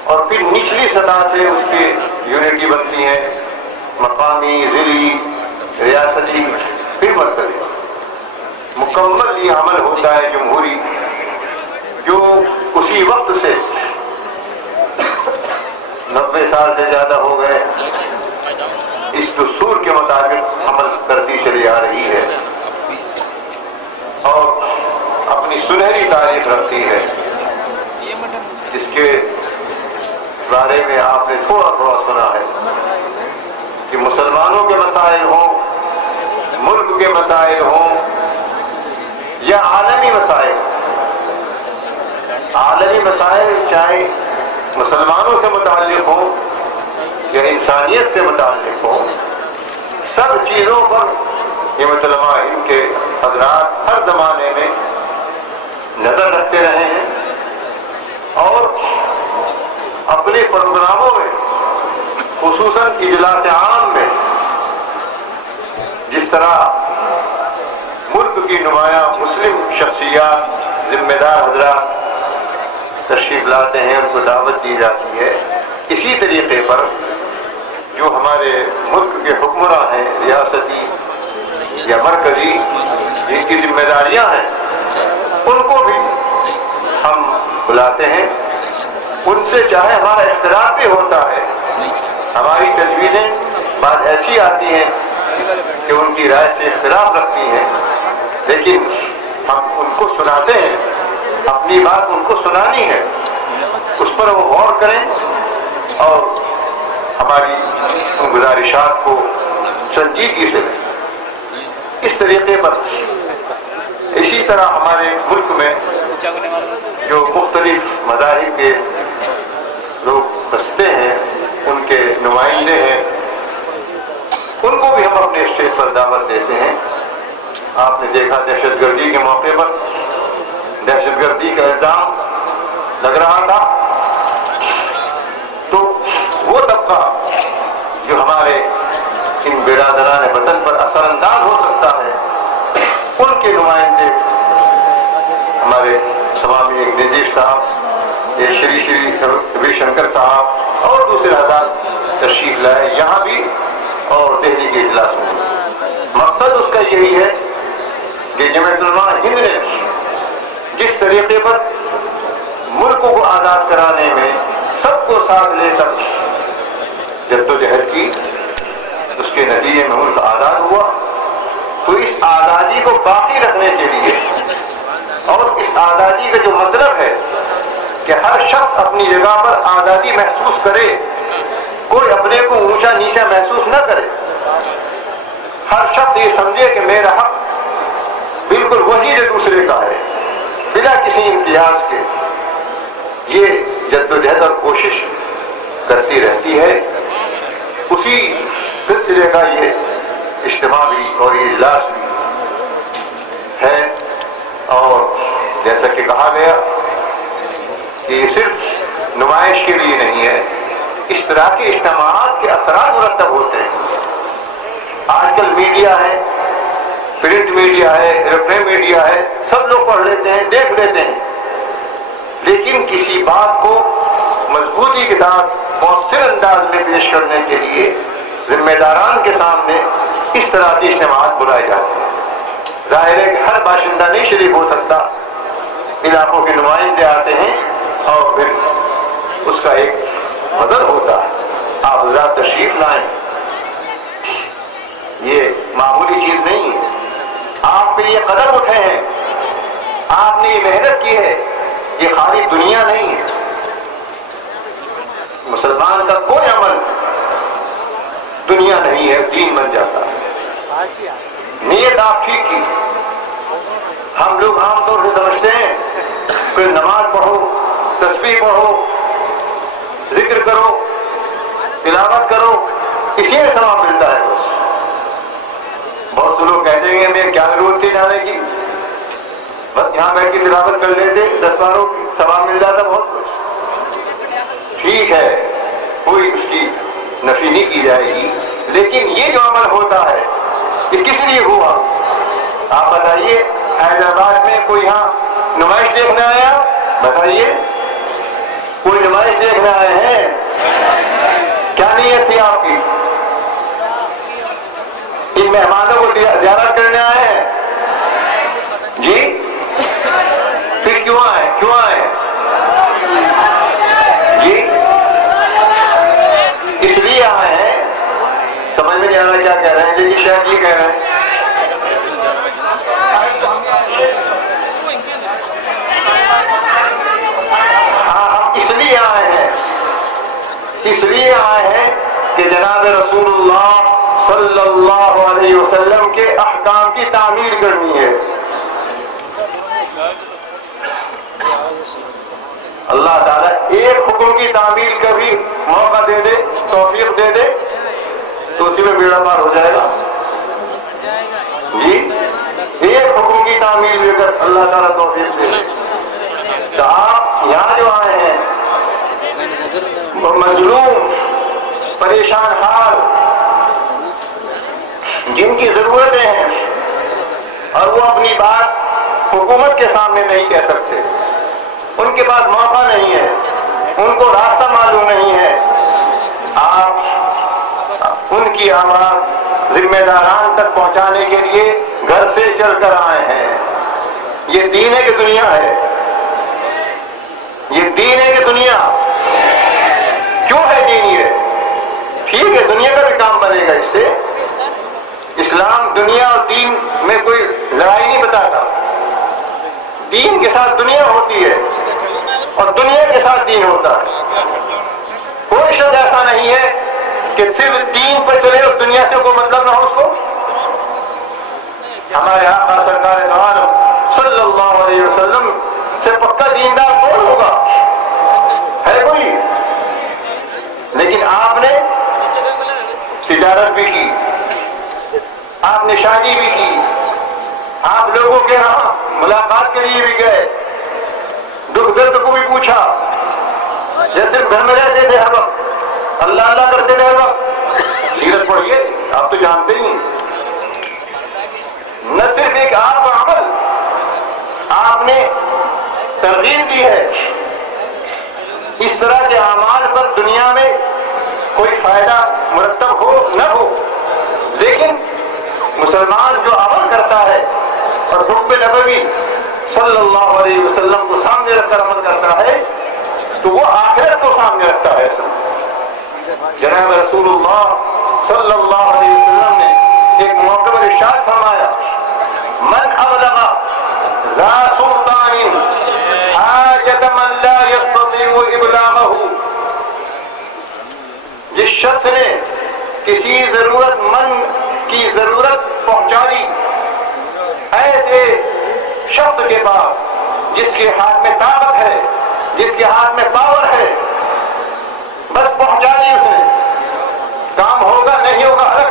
اور پھر نچلی سطح سے اس کی یونٹی بنتی ہے، مقامی، ضلعی، ریاستی، پھر مرکزی. مکمل یہ عمل ہوتا ہے جمہوری، جو اسی وقت سے 90 سال سے زیادہ ہو گئے اس دستور کے مطابق عمل کرتی چلی آ رہی ہے اور اپنی سنہری تاریخ رکھتی ہے. اس کے بارے میں آپ نے تھوڑا سنا ہے کہ مسلمانوں کے مسائل ہوں، ملک کے مسائل ہوں یا عالمی مسائل، عالمی مسائل چاہے مسلمانوں سے متعلق ہوں یا انسانیت سے متعلق ہوں، سب چیزوں پر جمعیت علماء ہند کے حضرات ہر زمانے میں نظر رکھتے رہے ہیں اور اپنے پروگراموں میں، خصوصاً اجلاس عام میں، جس طرح ملک کی نمایاں مسلم شخصیات، ذمہ دار حضرات تشریف لاتے ہیں، ان کو دعوت دی جاتی ہے، اسی طریقے پر جو ہمارے ملک کے حکمراں ہیں، ریاستی یا مرکزی، جن کی ذمہ داریاں ہیں، ان کو بھی ہم بلاتے ہیں ان سے چاہے ہمارا اختلاف بھی ہوتا ہے، ہماری تجویزیں بعض ایسی آتی ہیں کہ ان کی رائے سے اختلاف رکھتی ہیں، لیکن ہم ان کو سناتے ہیں، اپنی بات ان کو سنانی ہے، اس پر وہ غور کریں اور ہماری ان گزارشات کو سنجیدگی سے لیں۔ اس طریقے پر اسی طرح ہمارے ملک میں جو مختلف مذاہب کے لوگ بستے ہیں، ان کے نمائندے ہیں، ان کو بھی ہم اپنے اسٹیج پر دعوت دیتے ہیں۔ آپ نے دیکھا دہشت گردی کے موقع پر دہشت گردی کا الزام لگ رہا تھا، تو وہ طبقہ جو ہمارے ان برادران وطن پر اثر انداز ہو سکتا ہے، ان کے نمائندے ہمارے سوامی نجیش صاحب، شری شری روی شنکر صاحب اور دوسرے حضرات تشریف لائے یہاں بھی اور دہلی کے اجلاس میں۔ مقصد اس کا یہی ہے کہ جمعیت علماء ہند نے جس طریقے پر ملک کو آزاد کرانے میں سب کو ساتھ لے کر جدوجہد کی، اس کے نتیجے میں ملک آزاد ہوا، تو اس آزادی کو باقی رکھنے کے لیے اور اس آزادی کا جو مطلب ہے کہ ہر شخص اپنی جگہ پر آزادی محسوس کرے، کوئی اپنے کو اونچا نیچا محسوس نہ کرے، ہر شخص یہ سمجھے کہ میرا حق بالکل وہی جو دوسرے کا ہے بلا کسی امتیاز کے، یہ جدوجہد اور کوشش کرتی رہتی ہے۔ اسی سلسلے کا یہ اجتماع بھی اور یہ اجلاس بھی ہے، اور جیسا کہ کہا گیا کہ یہ صرف نمائش کے لیے نہیں ہے، اس طرح کے اجتماعات کے اثرات مرتب ہوتے ہیں۔ آج کل میڈیا ہے، پرنٹ میڈیا ہے، الیکٹرانک میڈیا ہے، سب لوگ پڑھ لیتے ہیں، دیکھ لیتے ہیں، لیکن کسی بات کو مضبوطی کے ساتھ مؤثر انداز میں پیش کرنے کے لیے ذمہ داران کے سامنے اس طرح کے اجتماعات بلائے جاتے ہیں۔ ظاہر ہے کہ ہر باشندہ نہیں شریک ہو سکتا، علاقوں کے نمائندے آتے ہیں اور پھر اس کا ایک مدد ہوتا ہے، آپ حضرات تشریف لائیں، یہ معمولی چیز نہیں ہے، آپ کے لیے قدم اٹھے ہیں، آپ نے یہ محنت کی ہے، یہ خالی دنیا نہیں ہے۔ مسلمان کا کوئی عمل دنیا نہیں ہے، دین بن جاتا ہے۔ نیت آپ ٹھیک کی، ہم لوگ عام طور سے سمجھتے ہیں کہ نماز پڑھو، تسبیح پڑھو، ذکر کرو، تلاوت کرو، اسی میں ثواب ملتا ہے۔ بس بہت سے لوگ کہتے ہیں میں کیا ضرورت تھی جانے کی، بس یہاں بیٹھ کے تلاوت کر لیتے، 10 باروں ثواب مل جاتا، بہت ٹھیک ہے، کوئی اس کی نفی نہیں کی جائے گی، لیکن یہ جو عمل ہوتا ہے یہ کس لیے ہوا؟ آپ بتائیے، حیدرآباد میں کوئی یہاں نمائش دیکھنے آیا؟ بتائیے، کوئی نمائش دیکھنے آئے ہیں؟ کیا نیت تھی آپ کی؟ ان مہمانوں کو زیارت کرنے آئے ہیں؟ جی پھر کیوں آئے؟ کیوں آئے جی؟ اس لیے آئے ہیں، سمجھ میں نہیں آ رہا کیا کہہ رہے ہیں جی؟ شاید یہ کہہ رہے ہیں ہاں، ہم اس لیے آئے ہیں، اس لیے آئے ہیں کہ جناب رسول اللہ صلی اللہ علیہ وسلم کے احکام کی تعمیر کرنی ہے۔ اللہ تعالیٰ ایک حکم کی تعمیل کا بھی موقع دے دے، توفیق دے دے، تو اسی میں بیڑا پار ہو جائے گا جی۔ ایک حکم کی تعمیل بھی اگر اللہ تعالیٰ توفیق دے دے تو آپ یہاں جو آئے ہیں مظلوم، پریشان حال، جن کی ضرورتیں ہیں اور وہ اپنی بات حکومت کے سامنے نہیں کہہ سکتے، ان کے پاس موقع نہیں ہے، ان کو راستہ معلوم نہیں ہے، آپ ان کی آواز ذمہ داران تک پہنچانے کے لیے گھر سے چل کر آئے ہیں۔ یہ دین ہے کہ دنیا ہے؟ یہ دین ہے کہ دنیا؟ میں کوئی لڑائی نہیں بتاتا. دین کے ساتھ دنیا ہوتی ہے اور دنیا کے ساتھ دین ہوتا ہے. کوئی شخص ایسا نہیں ہے کہ صرف دین پر چلے اور دنیا سے کوئی مطلب نہ ہو اس کو. ہمارے آقا سرکار دو عالم صلی اللہ علیہ وسلم سے پکا دیندار کون ہوگا؟ ہے کوئی؟ لیکن آپ نے تجارت بھی کی، آپ نے شادی بھی کی، آپ لوگوں کے ہاں ملاقات کے لیے بھی گئے، دکھ درد کو بھی پوچھا. جیسے گھر میں رہتے تھے ہر وقت اللہ اللہ کرتے تھے ہر وقت. سیرت پڑھیے، آپ تو جانتے ہی ہیں. نہ صرف ایک آپ کا عمل، آپ نے ترغیب دی ہے اس طرح کے اعمال پر دنیا میں کوئی فائدہ مرتب ہو نہ ہو، لیکن مسلمان جو عمل کرتا ہے اور حکم نبوی صلی اللہ علیہ وسلم کو سامنے رکھ کر عمل کرتا ہے تو وہ آخرت کو سامنے رکھتا ہے. جناب رسول اللہ صلی اللہ علیہ وسلم نے ایک موقع پر ارشاد فرمایا، من ابلغ ذا سلطان حاجت من لا يستطيع ابلاغه، جس شخص نے کسی ضرورت مند کی ضرورت پہنچا دی ایسے شخص کے پاس جس کے ہاتھ میں طاقت ہے، جس کے ہاتھ میں پاور ہے، بس پہنچا دی اس نے. کام ہوگا نہیں ہوگا الگ.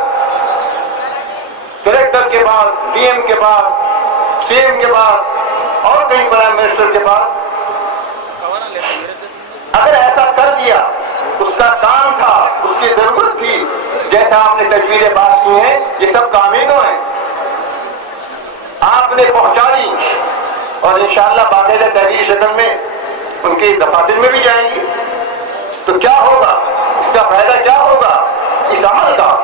کلیکٹر کے پاس، ڈی ایم کے پاس، سی ایم کے پاس اور کئی پرائم منسٹر کے پاس اگر ایسا کر دیا، اس کا کام تھا، اس کی ضرورت تھی، جیسا آپ نے تجویزیں پاس کی ہیں یہ سب کامینوں ہیں، آپ نے پہنچا دی اور انشاءاللہ باقاعدہ تحریر شکل میں ان کے دفاتر میں بھی جائیں گے تو کیا ہوگا؟ اس کا فائدہ کیا ہوگا اس عمل کا؟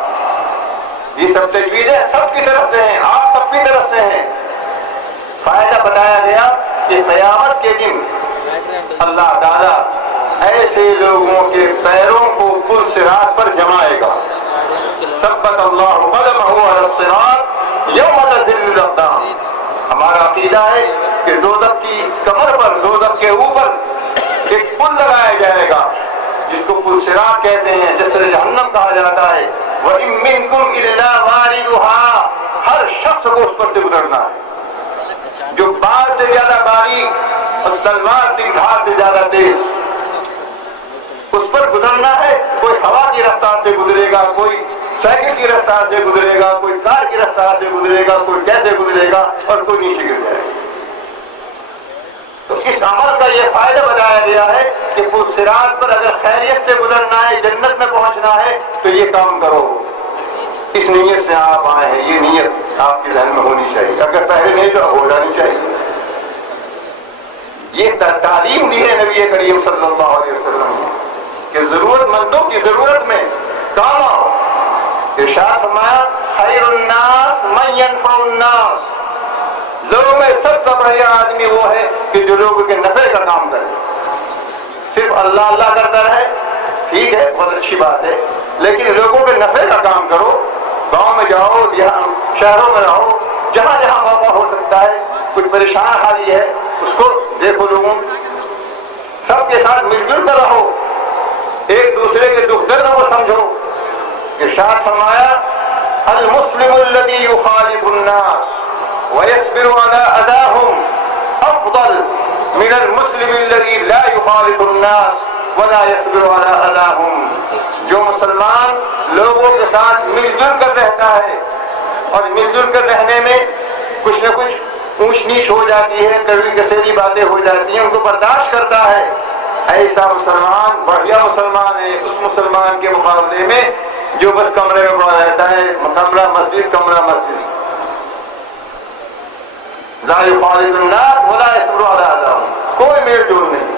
یہ سب تجویزیں سب کی طرف سے ہیں، آپ سب کی طرف سے ہیں. فائدہ بتایا گیا کہ قیامت کے دن اللہ تعالیٰ ایسے لوگوں کے پیروں کو پل صراط پر جمائے گا. ثبت اللہ قدمہ علی الصراط یوم تزل الاقدام. ہمارا عقیدہ ہے کہ دوزخ کی کمر پر، دوزخ کے اوپر ایک پل لگایا جائے گا جس کو پل صراط کہتے ہیں، جسر جہنم کہا جاتا ہے. وَإِن مِّنكُمْ إِلَّا وَارِدُهَا، ہر شخص کو اس پر سے گزرنا ہے. جو بال سے زیادہ باریک اور تلوار کی دھار سے زیادہ تیز، اس پر گزرنا ہے. کوئی ہوا کی رفتار سے گزرے گا، کوئی سائیکل کی رفتار سے گزرے گا، کوئی کار کی رفتار سے گزرے گا، کوئی کیسے گزرے گا اور کوئی نیچے گر جائے گا. تو اس عمل کا یہ فائدہ بتایا گیا ہے کہ پل صراط پر اگر خیریت سے گزرنا ہے، جنت میں پہنچنا ہے تو یہ کام کرو. اس نیت سے آپ آئے ہیں، یہ نیت آپ کے ذہن میں ہونی چاہیے. اگر پہلے نہیں تو ہو جانی چاہیے. یہ تعلیم دی ہے نبی کریم صلی اللہ علیہ وسلم کہ ضرورت مندوں کی ضرورت میں کام آؤ. ارشاد فرمایا خیر الناس من ينفع الناس، لوگوں میں سب سے بڑھیا آدمی وہ ہے کہ جو لوگوں کے نفع کا کام کرے. صرف اللہ اللہ کرتا رہے ٹھیک ہے، بہت اچھی بات ہے، لیکن لوگوں کے نفع کا کام کرو. گاؤں میں جاؤ، یہاں شہروں میں رہو، جہاں جہاں موقع ہو سکتا ہے. کچھ پریشان حالی ہے اس کو دیکھو، لوگوں سب کے ساتھ مل جل کر رہو، ایک دوسرے کے دکھ درد کو سمجھو. ارشاد فرمایا المسلم الذي يخالط الناس ويصبر على اذاهم افضل من المسلم الذي لا يخالط الناس ولا يصبر على اذاهم. جو مسلمان لوگوں کے ساتھ مل جل کر رہتا ہے اور مل جل کر رہنے میں کچھ نہ کچھ اونچ نیچ ہو جاتی ہے، کڑوی کسیری باتیں ہو جاتی ہیں، ان کو برداشت کرتا ہے، ایسا مسلمان بڑھیا مسلمان ہے اس مسلمان کے مقابلے میں جو بس کمرے میں پڑا رہتا ہے، کمرہ مسجد کمرہ مسجد. لا يخالط الناس ولا يصبر على اذاهم، کوئی میل جول نہیں.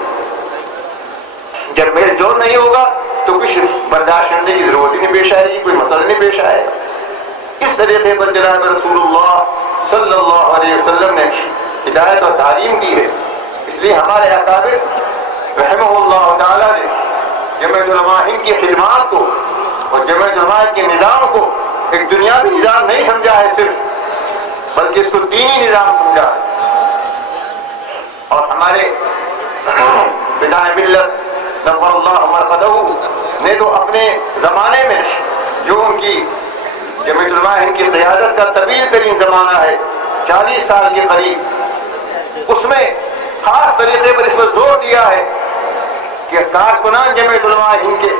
جب میل جول نہیں ہوگا تو کچھ برداشت کرنے کی ضرورت ہی نہیں پیش آئے گی، کوئی مسئلہ نہیں پیش آئے گا. اس طریقے پر جناب رسول اللہ صلی اللہ علیہ وسلم نے ہدایت اور تعلیم کی ہے. اس لیے ہمارے اکابر رحمہ اللہ تعالیٰ نے جمعیت علماء ہند کی خدمات کو اور جمعیت علماء کے نظام کو ایک دنیاوی نظام نہیں سمجھا ہے صرف، بلکہ اس کو دینی نظام سمجھا ہے۔ اور ہمارے بنا ملت نور اللہ مرقدہ نے تو اپنے زمانے میں جو ان کی جمعیت علماء ہند کی قیادت کا طویل ترین زمانہ ہے 40 سال کے قریب، اس میں خاص طریقے پر اس پر زور دیا ہے کہ کارکنان جمعیت علماء ہند کے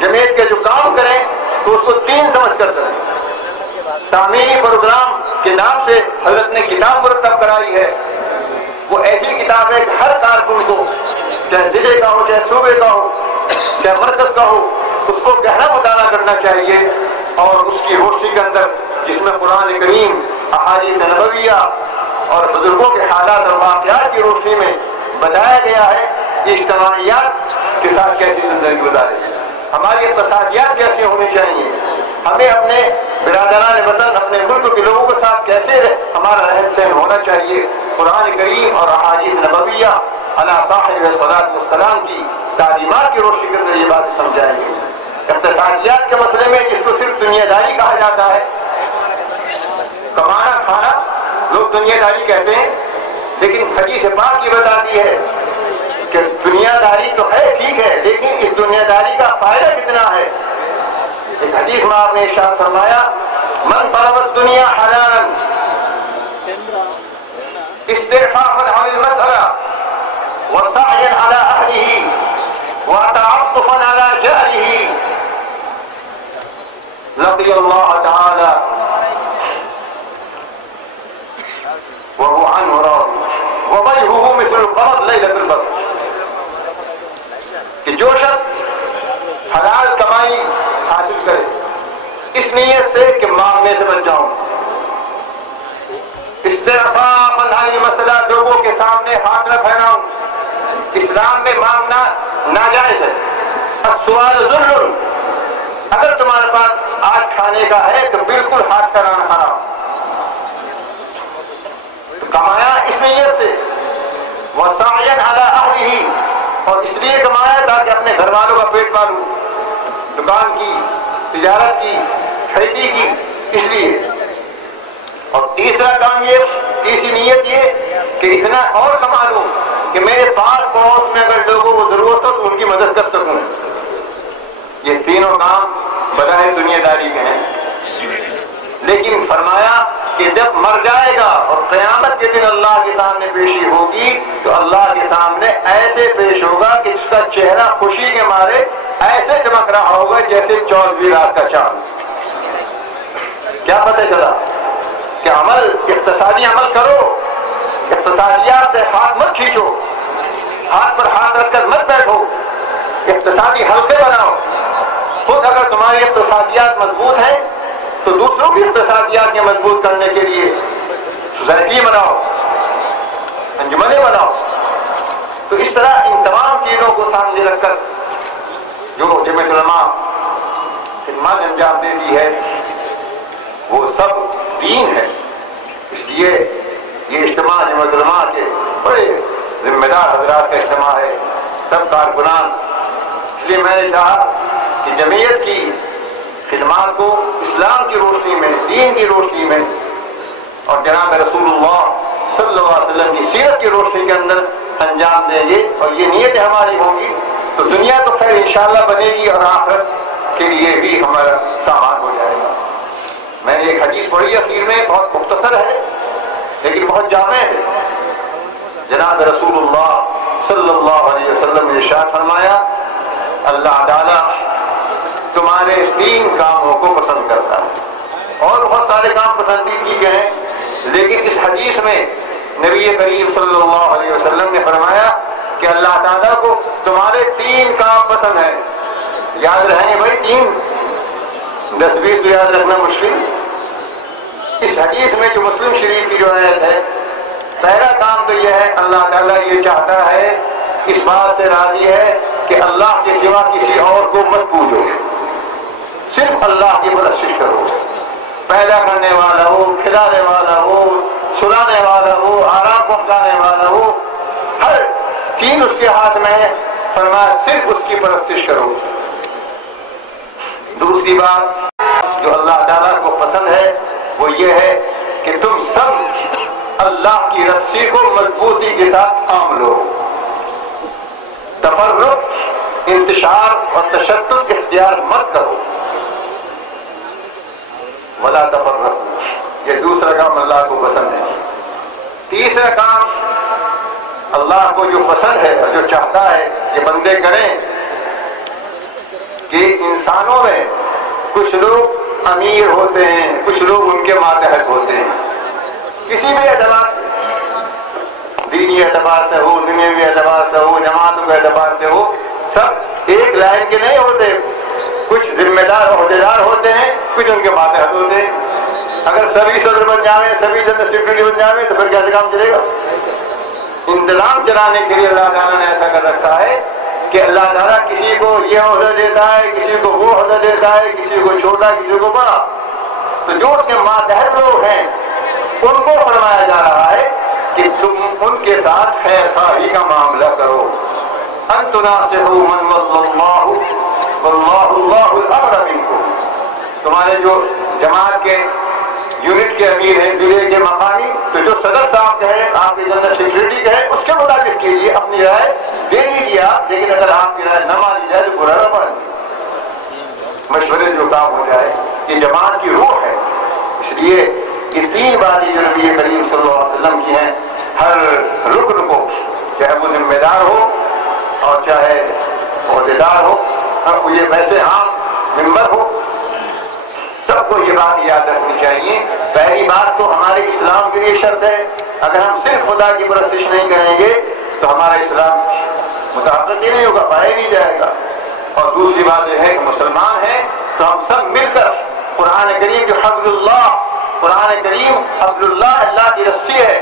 جمعیت کے جو کام کریں تو اس کو دین سمجھ کر کریں۔ تعمیری پروگرام کے نام سے حضرت نے کتاب مرتب کرائی ہے، وہ ایسی کتاب ہے کہ ہر کارکن کو، چاہے ضلع کا ہو، چاہے صوبے کا ہو، چاہے مرکز کا ہو، اس کو گہرا مطالعہ کرنا چاہیے، اور اس کی روشنی کے اندر جس میں قرآن کریم، احادیث نبویہ اور بزرگوں کے حالات اور واقعات کی روشنی میں بتایا گیا ہے کہ اجتماعیات کے ساتھ کیسی زندگی گزارے، ہماری اقتصادیات کیسے ہونی چاہیے، ہمیں اپنے برادران وطن، اپنے ملک کے لوگوں کے ساتھ کیسے ہمارا رہن سہن ہونا چاہیے۔ قرآن کریم اور احادیث نبویہ علی صاحب الصلاۃ والسلام کی تعلیمات کی روشنی کے اندر یہ بات سمجھائیں گے۔ اقتصادیات کے مسئلے میں جس کو صرف دنیا داری کہا جاتا ہے، کمانا کھانا لوگ دنیا داری کہتے ہیں، لیکن حدیث پاک یہ بتاتی ہے کہ دنیا داری تو ہے، ٹھیک ہے، لیکن اس دنیا داری کا فائدہ کتنا ہے۔ اس حدیث میں آپ نے ارشاد فرمایا من طلب الدنیا حلالا استرخاء عن المسألة وسعيا على أهله وتعطفا على جاره لقي الله تعالى وهو عنه راض ووجهه مثل القمر ليلة البدر، کہ جو شخص حلال کمائی حاصل کرے اس نیت سے کہ مانگنے سے بچ جاؤں، استرخاء عن المسئلہ، لوگوں کے سامنے ہاتھ نہ پھیلاؤں، اسلام میں مانگنا ناجائز ہے۔ السؤال ذل، اگر تمہارے پاس آج کھانے کا ہے تو بالکل ہاتھ پھیلانا حرام۔ کمایا اس نیت سے، وسعیا علی اہلہ، اور اس لیے کمایا تاکہ اپنے گھر والوں کا پیٹ پالوں، دکان کی، تجارت کی، کھیتی کی، اس لیے۔ اور تیسرا کام یہ، تیسری نیت یہ کہ اتنا اور کما لوں کہ میرے پاس پڑوس میں اگر لوگوں کو ضرورت ہو تو ان کی مدد کر سکوں۔ یہ تینوں کام بظاہر دنیا داری کے ہیں، لیکن فرمایا کہ جب مر جائے گا اور قیامت کے دن اللہ کے سامنے پیشی ہوگی تو اللہ کے سامنے ایسے پیش ہوگا کہ اس کا چہرہ خوشی کے مارے ایسے چمک رہا ہوگا جیسے 14ویں رات کا چاند۔ کیا پتہ چلا کہ عمل، اقتصادی عمل کرو، اقتصادیات سے ہاتھ مت کھینچو، ہاتھ پر ہاتھ رکھ کر مت بیٹھو، اقتصادی حلقے بناؤ۔ خود اگر تمہاری اقتصادیات مضبوط ہیں تو دوسروں کی اقتصادیات کو مضبوط کرنے کے لیے سوسائٹی بناؤ، انجمنیں بناؤ۔ تو اس طرح ان تمام چیزوں کو سامنے رکھ کر جو جمعیت علماء خدمات انجام دیتی ہے وہ سب دین ہے۔ اس لیے یہ اجتماع جمعیت علماء کے بڑے ذمہ دار حضرات کا اجتماع ہے، سب کارکنان۔ اس لیے میں نے کہا کہ جمعیت کی خدمات کو اسلام کی روشنی میں، دین کی روشنی میں اور جناب رسول اللہ صلی اللہ علیہ وسلم کی سیرت کی روشنی کے اندر انجام دیں گے، اور یہ نیتیں ہماری ہوں گی تو دنیا تو خیر انشاءاللہ بنے گی اور آخرت کے لیے بھی ہمارا سامان ہو جائے گا۔ میں نے ایک حدیث پڑھی اخیر میں، بہت مختصر ہے لیکن بہت جامع ہے۔ جناب رسول اللہ صلی اللہ علیہ وسلم نے ارشاد فرمایا اللہ تعالیٰ تمہارے 3 کاموں کو پسند کرتا ہے، اور بہت سارے کام پسند بھی کیے گئے ہیں، لیکن اس حدیث میں نبی کریم صلی اللہ علیہ وسلم نے فرمایا کہ اللہ تعالیٰ کو تمہارے 3 کام پسند ہیں۔ یاد رہیں گے بھائی 3، 10-20 تو یاد رکھنا مشکل۔ اس حدیث میں جو مسلم شریف کی جو آیت ہے، پہلا کام تو یہ ہے اللہ تعالیٰ یہ چاہتا ہے، اس بات سے راضی ہے کہ اللہ کے سوا کسی اور کو مت پوجو، صرف اللہ کی پرستش کرو۔ پیدا کرنے والا ہو، کھلانے والا ہو، سلانے والا ہو، آرام پہنچانے والا ہو، ہر چیز اس کے ہاتھ میں ہے، فرمایا صرف اس کی پرستش کرو۔ دوسری بات جو اللہ تعالیٰ کو پسند ہے وہ یہ ہے کہ تم سب اللہ کی رسی کو مضبوطی کے ساتھ تھام لو. تفرق، انتشار اور تشدد اختیار مت کرو. ولا تفرق، یہ دوسرا کام اللہ کو پسند ہے. تیسرا کام اللہ کو جو پسند ہے اور جو چاہتا ہے کہ بندے کریں کہ انسانوں میں کچھ لوگ امیر ہوتے ہیں، کچھ لوگ ان کے ماتحت ہوتے ہیں. کسی بھی اعتبار سے، دینی اعتبار سے ہو، دنیاوی اعتبار سے ہو، جماعتوں کے اعتبار سے ہو، سب ایک لائن کے نہیں ہوتے. کچھ ذمہ دار عہدیدار ہوتے ہیں، کچھ ان کے ماتحت ہوتے ہیں. اگر سبھی صدر بن جائیں، سبھی جنرل سیکرٹری بن جائیں تو پھر کیسے کام چلے گا؟ انتظام چلانے کے لیے اللہ تعالیٰ نے ایسا کر رکھا ہے کہ اللہ تعالیٰ کسی کو یہ عہدہ دیتا ہے، کسی کو وہ عہدہ دیتا ہے، کسی کو چھوٹا، کسی کو بڑا. تو جو اس کے ماتحت لوگ ہیں ان کو فرمایا جا رہا ہے کہ تم ان کے ساتھ خیر خواہی کا معاملہ کرو. ان تناصحوا من ولی اللہ واللہ اللہ الامر منکم. تمہارے جو جماعت کے یونٹ کے امیر ہیں، ضلع کے مقامی، تو جو صدر صاحب کہے، آپ کے جنرل سیکرٹری کہے، اس کے مطابق کیجیے. اپنی رائے دے دیجیے آپ، لیکن اگر آپ کی رائے نہ مانی جائے تو برا نہ پڑے. مشورے جو کام ہو جائے، یہ جماعت کی روح ہے. اس لیے یہ تین باتیں جو نبی کریم صلی اللہ علیہ وسلم کی ہیں، ہر رکن کو، چاہے وہ ذمہ دار ہو اور چاہے عہدیدار ہو، اور یہ ویسے عام ممبر ہو، سب کو یہ بات یاد رکھنی چاہیے. پہلی بات تو ہمارے اسلام کے لیے شرط ہے، اگر ہم صرف خدا کی پرستش نہیں کریں گے تو ہمارا اسلام متحقق ہی نہیں ہوگا، پایا نہیں جائے گا. اور دوسری بات یہ ہے کہ مسلمان ہیں تو ہم سب مل کر قرآن کریم جو حبل اللہ، قرآن کریم حبل اللہ اللہ کی رسی ہے،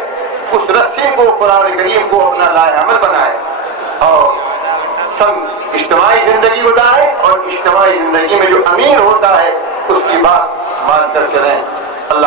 اس رسی کو، قرآن کریم کو اپنا لائے عمل بنائے اور سب اجتماعی زندگی گزاریں، اور اجتماعی زندگی میں جو امیر ہوتا ہے اس کی بات مان کر چلیں. اللہ